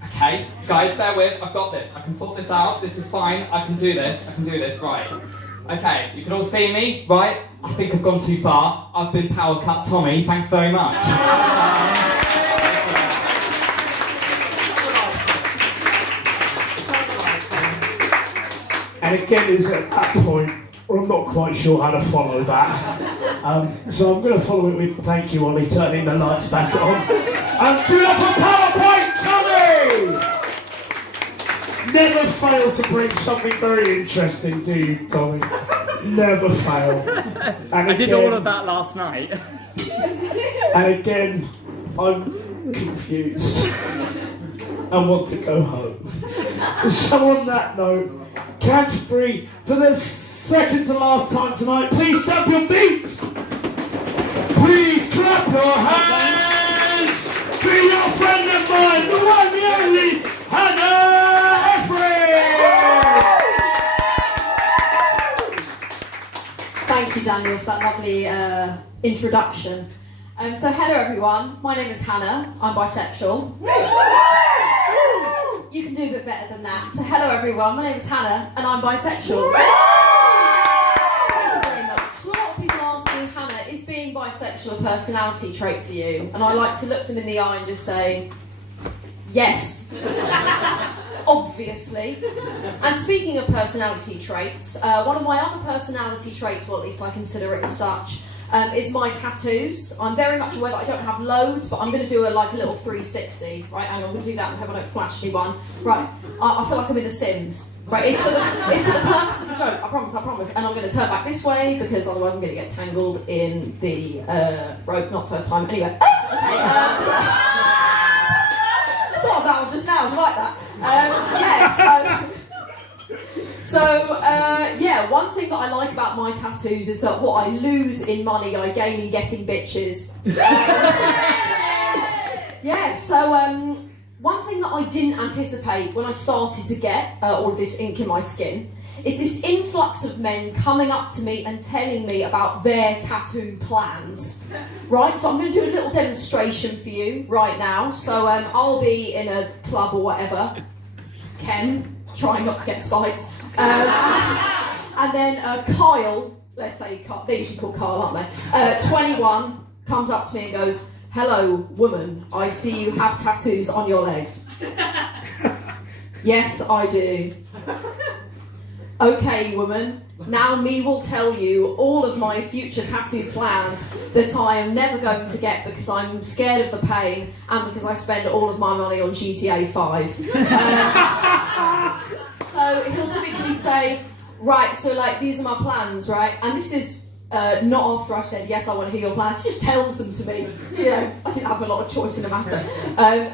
Okay, guys, bear with. I've got this. I can sort this out. This is fine. I can do this. Right. Okay, you can all see me, right? I think I've gone too far. I've been power cut Tommy. Thanks very much. And again, it's at that point where I'm not quite sure how to follow that. So I'm going to follow it with thank you, Oli, turning the lights back on. And give it up for PowerPoint, Tommy! Never fail to bring something very interesting, do you, Tommy? Never fail. And I did all of that last night. And again, I'm confused. I want to go home. So on that note, Canterbury, for the second to last time tonight, please stamp your feet! Please clap your hands! Be your friend of mine, the one, the only, Hannah Etheridge! Thank you, Daniel, for that lovely introduction. So hello everyone, my name is Hannah, I'm bisexual. You can do a bit better than that. So hello everyone, my name is Hannah and I'm bisexual. Thank you very much. So a lot of people ask me, Hannah, is being bisexual a personality trait for you? And I like to look them in the eye and just say, yes. Obviously. And speaking of personality traits, one of my other personality traits, or at least I consider it as such, is my tattoos. I'm very much aware that I don't have loads, but I'm going to do a little 360, right? And I'm going to do that and hope I don't flash anyone. Right, I feel like I'm in The Sims. Right, it's for the purpose of the joke, I promise. And I'm going to turn back this way, because otherwise I'm going to get tangled in the rope, not first time. Anyway. Okay, I thought of that one just now, do you like that? One thing that I like about my tattoos is that what I lose in money, I gain in getting bitches. One thing that I didn't anticipate when I started to get all of this ink in my skin is this influx of men coming up to me and telling me about their tattoo plans. Right, so I'm going to do a little demonstration for you right now. So I'll be in a club or whatever. Ken, trying not to get spiked. And then Kyle, let's say Kyle, they're usually called Kyle, aren't they? 21, comes up to me and goes, "Hello, woman, I see you have tattoos on your legs." "Yes, I do." "Okay, woman, now me will tell you all of my future tattoo plans that I am never going to get because I'm scared of the pain and because I spend all of my money on GTA 5. So he'll typically say, "Right, so these are my plans, right?" And this is not after I've said, "Yes, I want to hear your plans." He just tells them to me. You know, I didn't have a lot of choice in the matter.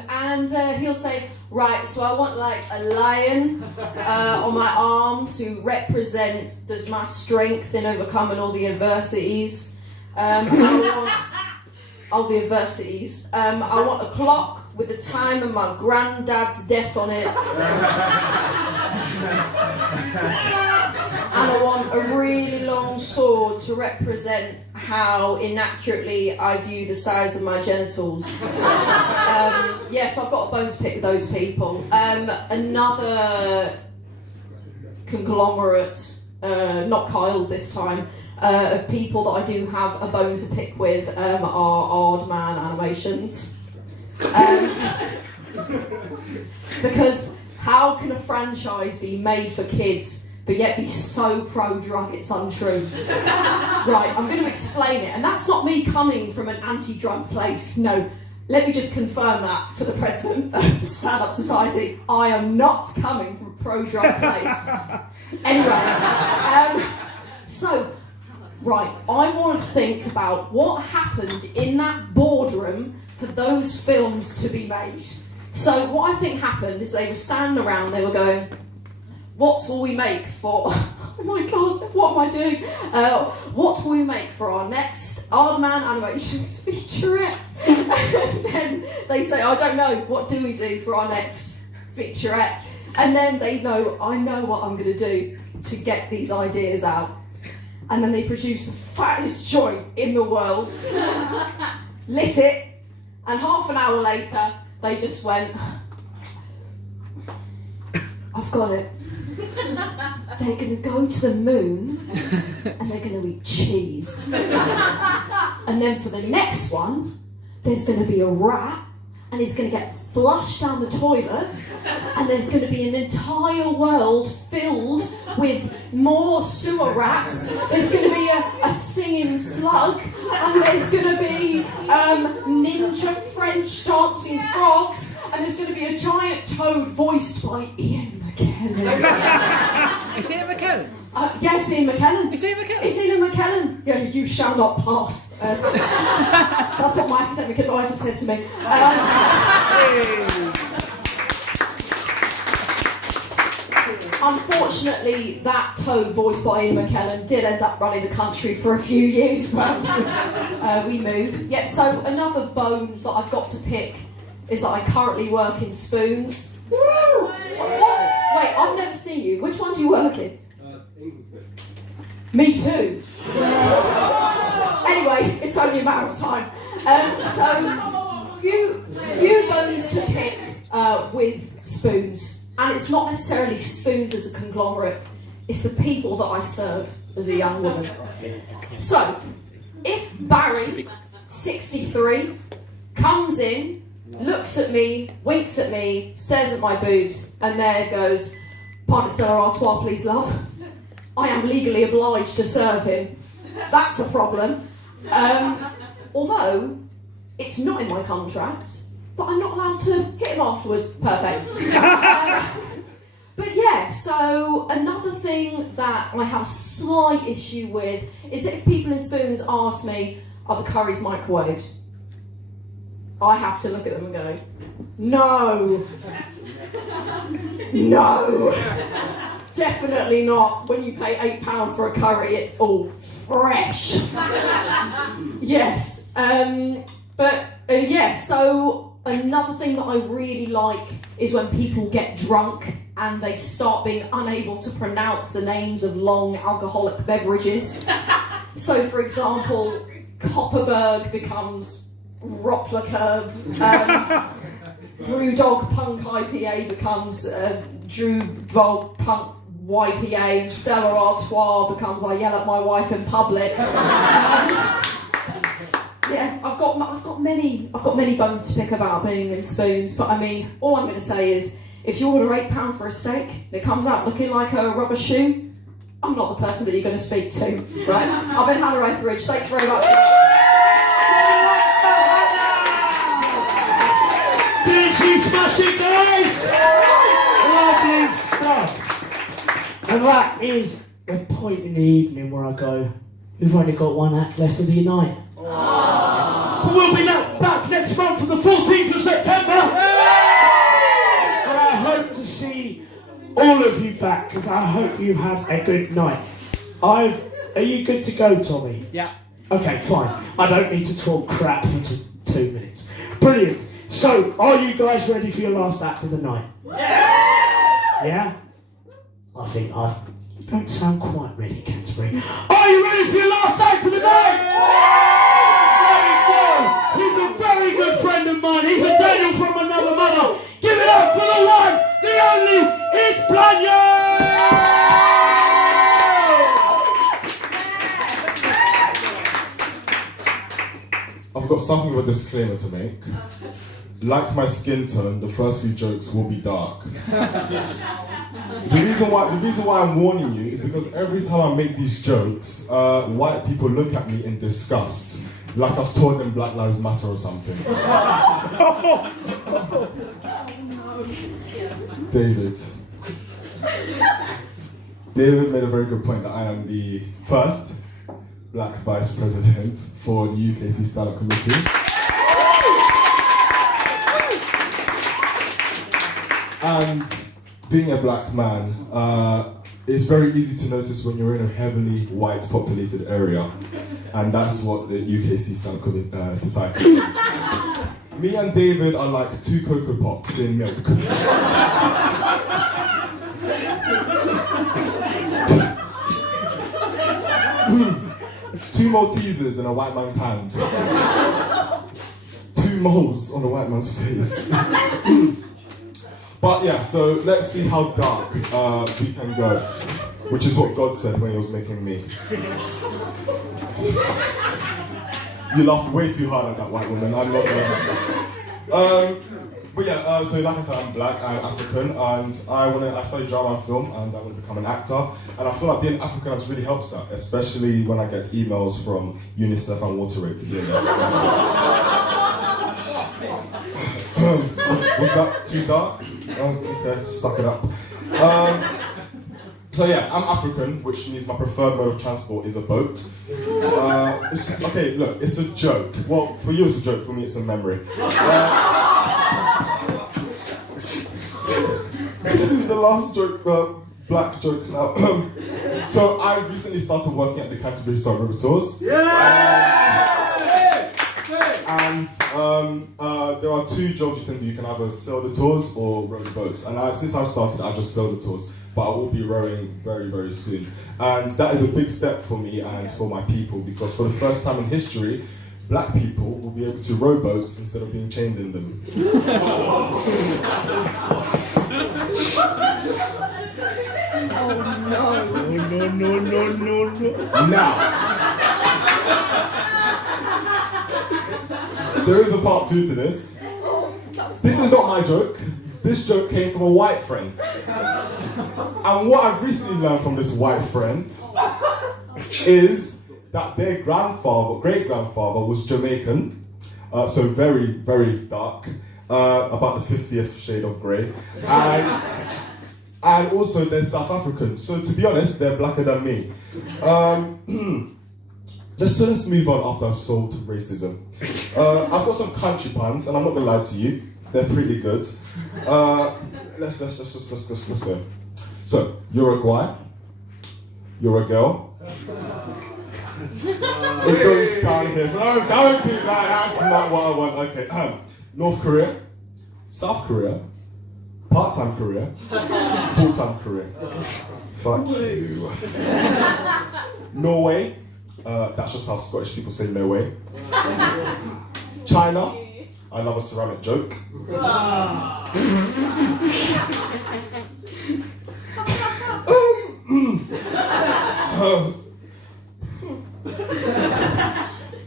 And he'll say, "Right, so I want a lion on my arm to represent my strength in overcoming all the adversities. I want a clock with the time of my granddad's death on it. And I want a really long sword to represent how inaccurately I view the size of my genitals." So I've got a bone to pick with those people. Another conglomerate, not Kyle's this time, of people that I do have a bone to pick with are Aardman Animations. Because how can a franchise be made for kids but yet be so pro-drug it's untrue? Right, I'm going to explain it, and that's not me coming from an anti-drug place. No, let me just confirm that for the president of the Stand-Up Society. I am not coming from a pro-drug place. Anyway, I want to think about what happened in that boardroom for those films to be made. So what I think happened is they were standing around, they were going, "What will we make for..." Oh my god, what am I doing? "What will we make for our next Aardman Animations featurette?" And then they say, "I don't know, what do we do for our next featurette?" And then they know, I know what I'm going to do to get these ideas out. And then they produce the fattest joint in the world, lit it, and half an hour later, they just went, "I've got it. They're going to go to the moon and they're going to eat cheese. And then for the next one, there's going to be a rat and he's going to get flushed down the toilet, and there's going to be an entire world filled with more sewer rats. There's going to be a singing slug, and there's going to be ninja French dancing frogs, and there's going to be a giant toad voiced by Ian McKellen." Is Ian McKellen? Yes, Ian McKellen. Is Ian McKellen? It's Ian McKellen. Yeah, "You shall not pass." That's what my academic advisor said to me. Unfortunately, that toad voiced by Ian McKellen did end up running the country for a few years, but we moved. Yep, so another bone that I've got to pick is that I currently work in spoons. What? Wait, I've never seen you. Which one do you work in? Me too. Anyway, it's only a matter of time. So, few bones to pick with spoons. And it's not necessarily spoons as a conglomerate, it's the people that I serve as a young woman. So, if Barry, 63, comes in, looks at me, winks at me, stares at my boobs, and there goes, "Pint of Stella Artois, please, love," I am legally obliged to serve him. That's a problem. Although, it's not in my contract, but I'm not allowed to hit him afterwards. Perfect. But yeah, so another thing that I have a slight issue with is that if people in spoons ask me, "Are the curries microwaved?" I have to look at them and go, "No. No. Definitely not. When you pay £8 for a curry, it's all fresh." Yes. So another thing that I really like is when people get drunk and they start being unable to pronounce the names of long alcoholic beverages. So, for example, Copperberg becomes Ropliker, Brewdog Punk IPA becomes Drewbog Punk YPA, and Stella Artois becomes I Yell at My Wife in Public. Yeah, I've got many bones to pick about being in spoons, but I mean, all I'm going to say is, if you order £8 for a steak and it comes out looking like a rubber shoe, I'm not the person that you're going to speak to, right? I've been Hannah Etheridge. Thank you very much. Did you smash it, guys? Lovely stuff. And that is the point in the evening where I go, we've only got one act left of the night. But we'll be back next month for the 14th of September. And I hope to see all of you back, because I hope you've had a good night. Are you good to go, Tommy? Yeah. Okay, fine. I don't need to talk crap for 2 minutes. Brilliant. So, are you guys ready for your last act of the night? Yeah? Yeah? I think you don't sound quite ready, Canterbury. Are you ready for your last act of the night? He's a very good friend of mine. He's a Daniel from another mother. Give it up for the one, the only, it's Blaniel! I've got something of a disclaimer to make. Like my skin tone, the first few jokes will be dark. The reason why I'm warning you is because every time I make these jokes, white people look at me in disgust, like I've told them Black Lives Matter or something. David made a very good point that I am the first Black Vice President for the UKC Stand-Up Committee. And being a black man, it's very easy to notice when you're in a heavily white populated area. And that's what the UKC Stand-Up Society is. Me and David are like two Cocoa Pops in milk. Two Maltesers in a white man's hand. Two moles on a white man's face. But yeah, so let's see how dark we can go, which is what God said when he was making me. You laughed way too hard at that, white woman. I'm not gonna. But yeah, so like I said, I'm black, I'm African, and I study drama and film, and I want to become an actor. And I feel like being African has really helps that, especially when I get emails from UNICEF and WaterAid to be in there. Was that too dark? Okay, suck it up. So yeah, I'm African, which means my preferred mode of transport is a boat. Okay, look, it's a joke. Well, for you it's a joke, for me it's a memory. This is the last joke, black joke now. So I recently started working at the Canterbury Stour River Tours. And there are two jobs you can do. You can either sail the tours or row the boats. And since I've started, I just sail the tours. But I will be rowing very, very soon. And that is a big step for me and for my people, because for the first time in history, black people will be able to row boats instead of being chained in them. No. Now, there is a part 2 to this. This is not my joke. This joke came from a white friend. And what I've recently learned from this white friend is that their great-grandfather was Jamaican, so very, very dark, about the 50th shade of grey. And also they're South African, so to be honest, they're blacker than me. Let's move on after I've solved racism. I've got some country puns, and I'm not gonna lie to you, they're pretty good. Let's go. So, you're a guy, you're a girl. It goes down here. No, don't do that, that's not what I want. Okay, North Korea, South Korea, part-time career, full-time career. Fuck you. Norway, that's just how Scottish people say no way. China, I love a ceramic joke.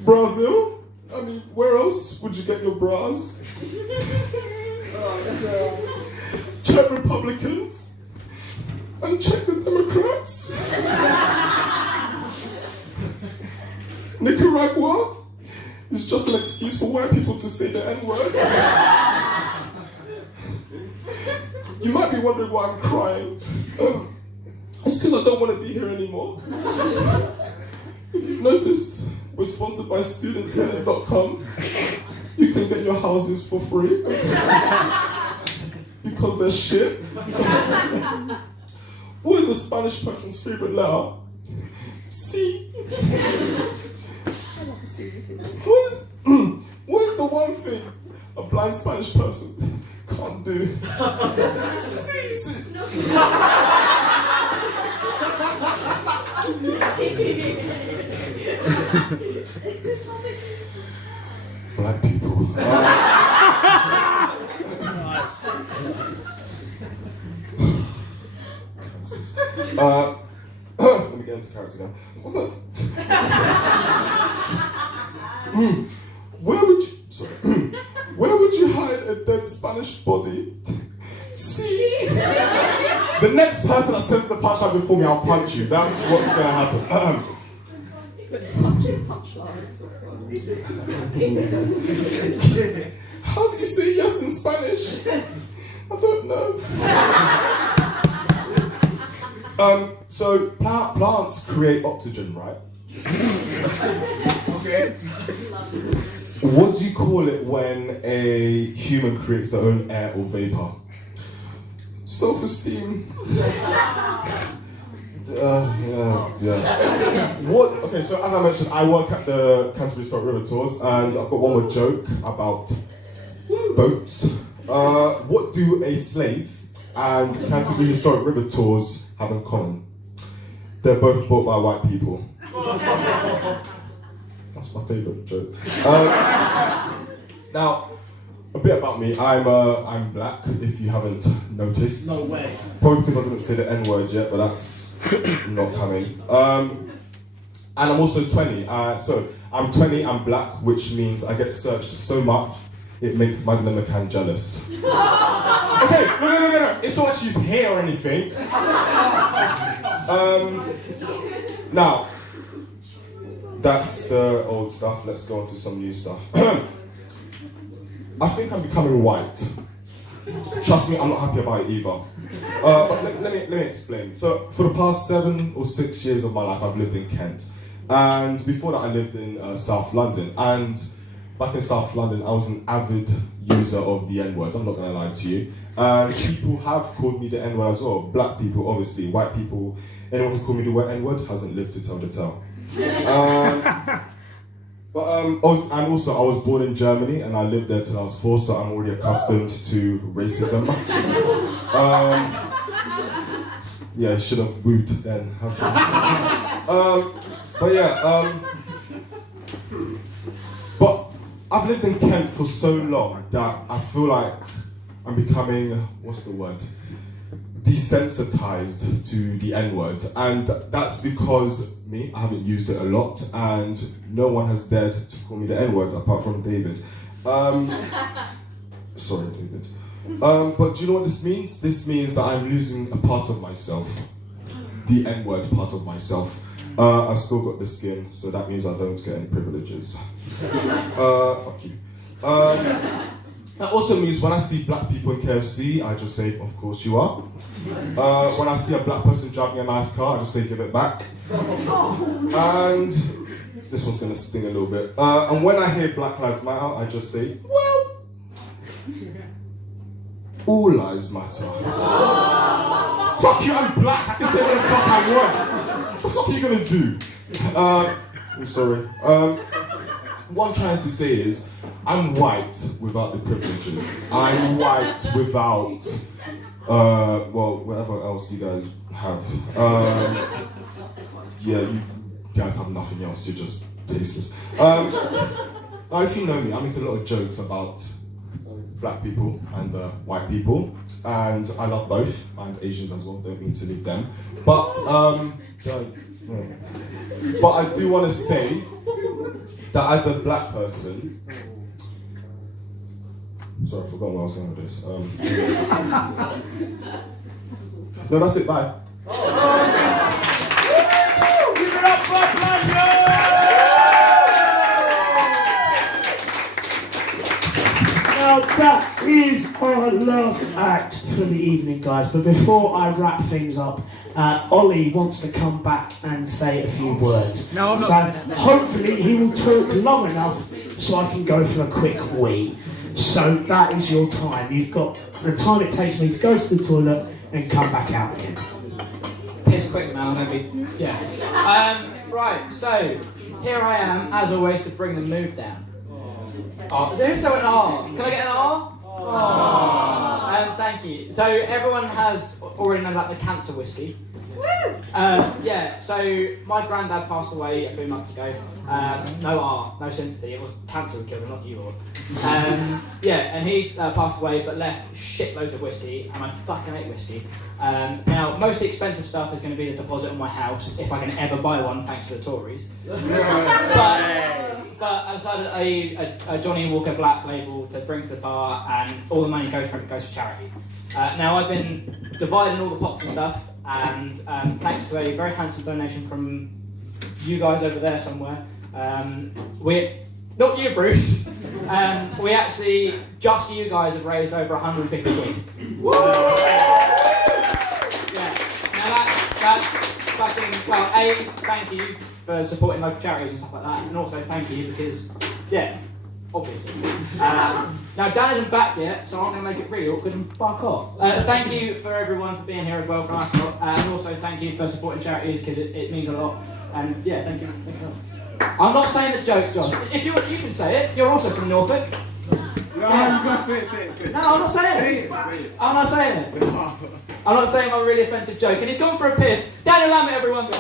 Brazil, I mean, where else would you get your bras? Czech Republicans and Czech the Democrats. Nicaragua is just an excuse for white people to say the N-word. You might be wondering why I'm crying. It's because I don't want to be here anymore. If you've noticed, we're sponsored by StudentTenant.com. You can get your houses for free. Because they're shit. What is a Spanish person's favorite letter? C. What is the one thing a blind Spanish person can't do? C. Black people. Let me get into character now. Where would you hide a dead Spanish body? See? The next person that says the punchline before me, I'll punch you. That's what's gonna happen. How do you say yes in Spanish? I don't know. So plants create oxygen, right? Okay. What do you call it when a human creates their own air or vapor? Self-esteem. Yeah. What? Okay, so as I mentioned, I work at the Canterbury Stour River Tours, and I've got one more joke about boats. What do a slave and Canterbury Historic River Tours have in common? They're both bought by white people. That's my favourite joke. Now, a bit about me. I'm black, if you haven't noticed. No way. Probably because I didn't say the N-word yet, but that's not coming. And I'm also 20. So I'm 20, I'm black, which means I get searched so much, it makes Madeleine McCann jealous. Okay, no. It's not like she's here or anything. Now, that's the old stuff. Let's go on to some new stuff. I think I'm becoming white. Trust me, I'm not happy about it either. But let me explain. So, for the past 7 or 6 years of my life, I've lived in Kent. And before that, I lived in South London. And back in South London, I was an avid user of the N-word. I'm not going to lie to you. And people have called me the N-word as well. Black people, obviously. White people, anyone who called me the word N-word hasn't lived to tell the tale. I was born in Germany and I lived there till I was 4, so I'm already accustomed to racism. Yeah, I should have booed then. I've lived in Kent for so long that I feel like I'm becoming, what's the word? Desensitized to the N-word. And that's because I haven't used it a lot, and no one has dared to call me the N-word apart from David. Sorry, David. But do you know what this means? This means that I'm losing a part of myself. The N-word part of myself. I've still got the skin, so that means I don't get any privileges. Fuck you. That also means when I see black people in KFC, I just say, of course you are. When I see a black person driving a nice car, I just say, give it back. And this one's gonna sting a little bit. And when I hear Black Lives Matter, I just say, well, all lives matter. Fuck you, I'm black. I can say what the fuck I want. What the fuck are you gonna do? I'm sorry. What I'm trying to say is, I'm white without the privileges. I'm white without, well, whatever else you guys have. Yeah, you guys have nothing else. You're just tasteless. Now, if you know me, I make a lot of jokes about black people and white people, and I love both, and Asians as well. Don't mean to leave them, but I do want to say that as a black person. Sorry, I forgot where I was going with this. No, that's it. Bye. Give it up for Blaniel! Now that is our last act for the evening, guys. But before I wrap things up, Oli wants to come back and say a few words. No, I'm not so doing it, no. hopefully he will talk long enough so I can go for a quick wee. So that is your time. You've got the time it takes me to go to the toilet and come back out again. Piss quick now, maybe. Yeah. Right, so here I am, as always, to bring the mood down. Oh, there's so an R. Can I get an R? Oh. Thank you. So everyone has already known about the cancer whiskey. Yeah, so my granddad passed away a few months ago. No R, no sympathy. It was cancer who killed him, not you all. Yeah, and he passed away but left shitloads of whiskey, and I fucking hate whiskey. Now, most expensive stuff is going to be the deposit on my house, if I can ever buy one, thanks to the Tories. But I decided a Johnny Walker Black label to bring to the bar, and all the money goes for charity. Now, I've been dividing all the pots and stuff, and thanks to a very handsome donation from you guys over there somewhere, not you, Bruce, we actually, just you guys have raised over 150 quid. Yeah, now that's fucking, well, A, thank you for supporting local charities and stuff like that, and also thank you because, yeah, obviously. Now, Dan isn't back yet, so I'm going to make it really awkward and fuck off. Thank you for everyone for being here as well from us, and also thank you for supporting charities because it means a lot. And yeah, thank you. I'm not saying a joke, Josh. If you can say it. You're also from Norfolk. No, yeah. You gotta say it. No, I'm not saying it. I'm not saying it. I'm not saying a really offensive joke. And he's gone for a piss. Daniel Lambert, everyone.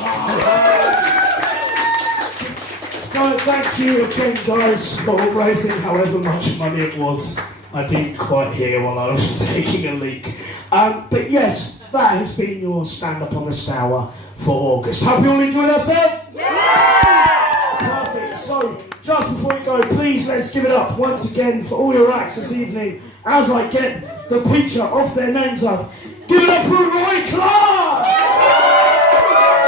So thank you again, guys, for raising however much money it was. I didn't quite hear while I was taking a leak. But yes, that has been your stand-up on the Stour for August. Hope you all enjoyed ourselves? Yeah! Perfect. So, just before we go, please let's give it up once again for all your acts this evening as I get the picture of their names up. Give it up for Roy Clarke!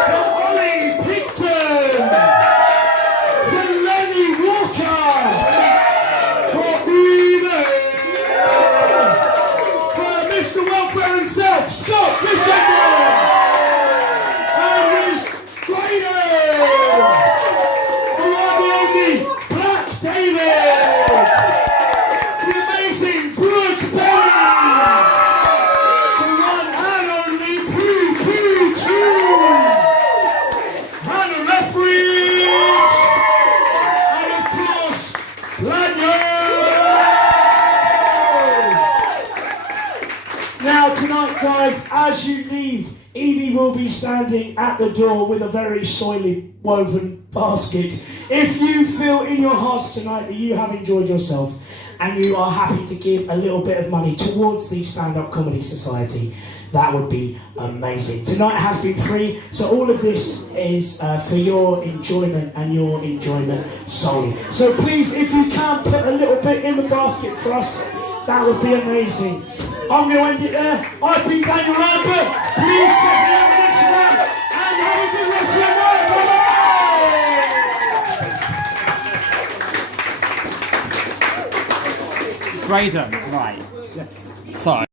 For Oli Picton! For Lenny Walker! For Evie! For Mr. Welfare himself, Scott Fishenden! And Miss Graydon! For the only Black David! The amazing Brooke Bettey! The one and only Poo Poo! Evie will be standing at the door with a very soilly woven basket. If you feel in your hearts tonight that you have enjoyed yourself and you are happy to give a little bit of money towards the Stand-Up Comedy Society, that would be amazing. Tonight has been free, so all of this is for your enjoyment and your enjoyment solely. So please, if you can put a little bit in the basket for us, that would be amazing. I'm going to end it there. I've been Daniel Lambert. Please check me out on Instagram and have a good rest of your night. Bye-bye. Graydon, right. Yes. So.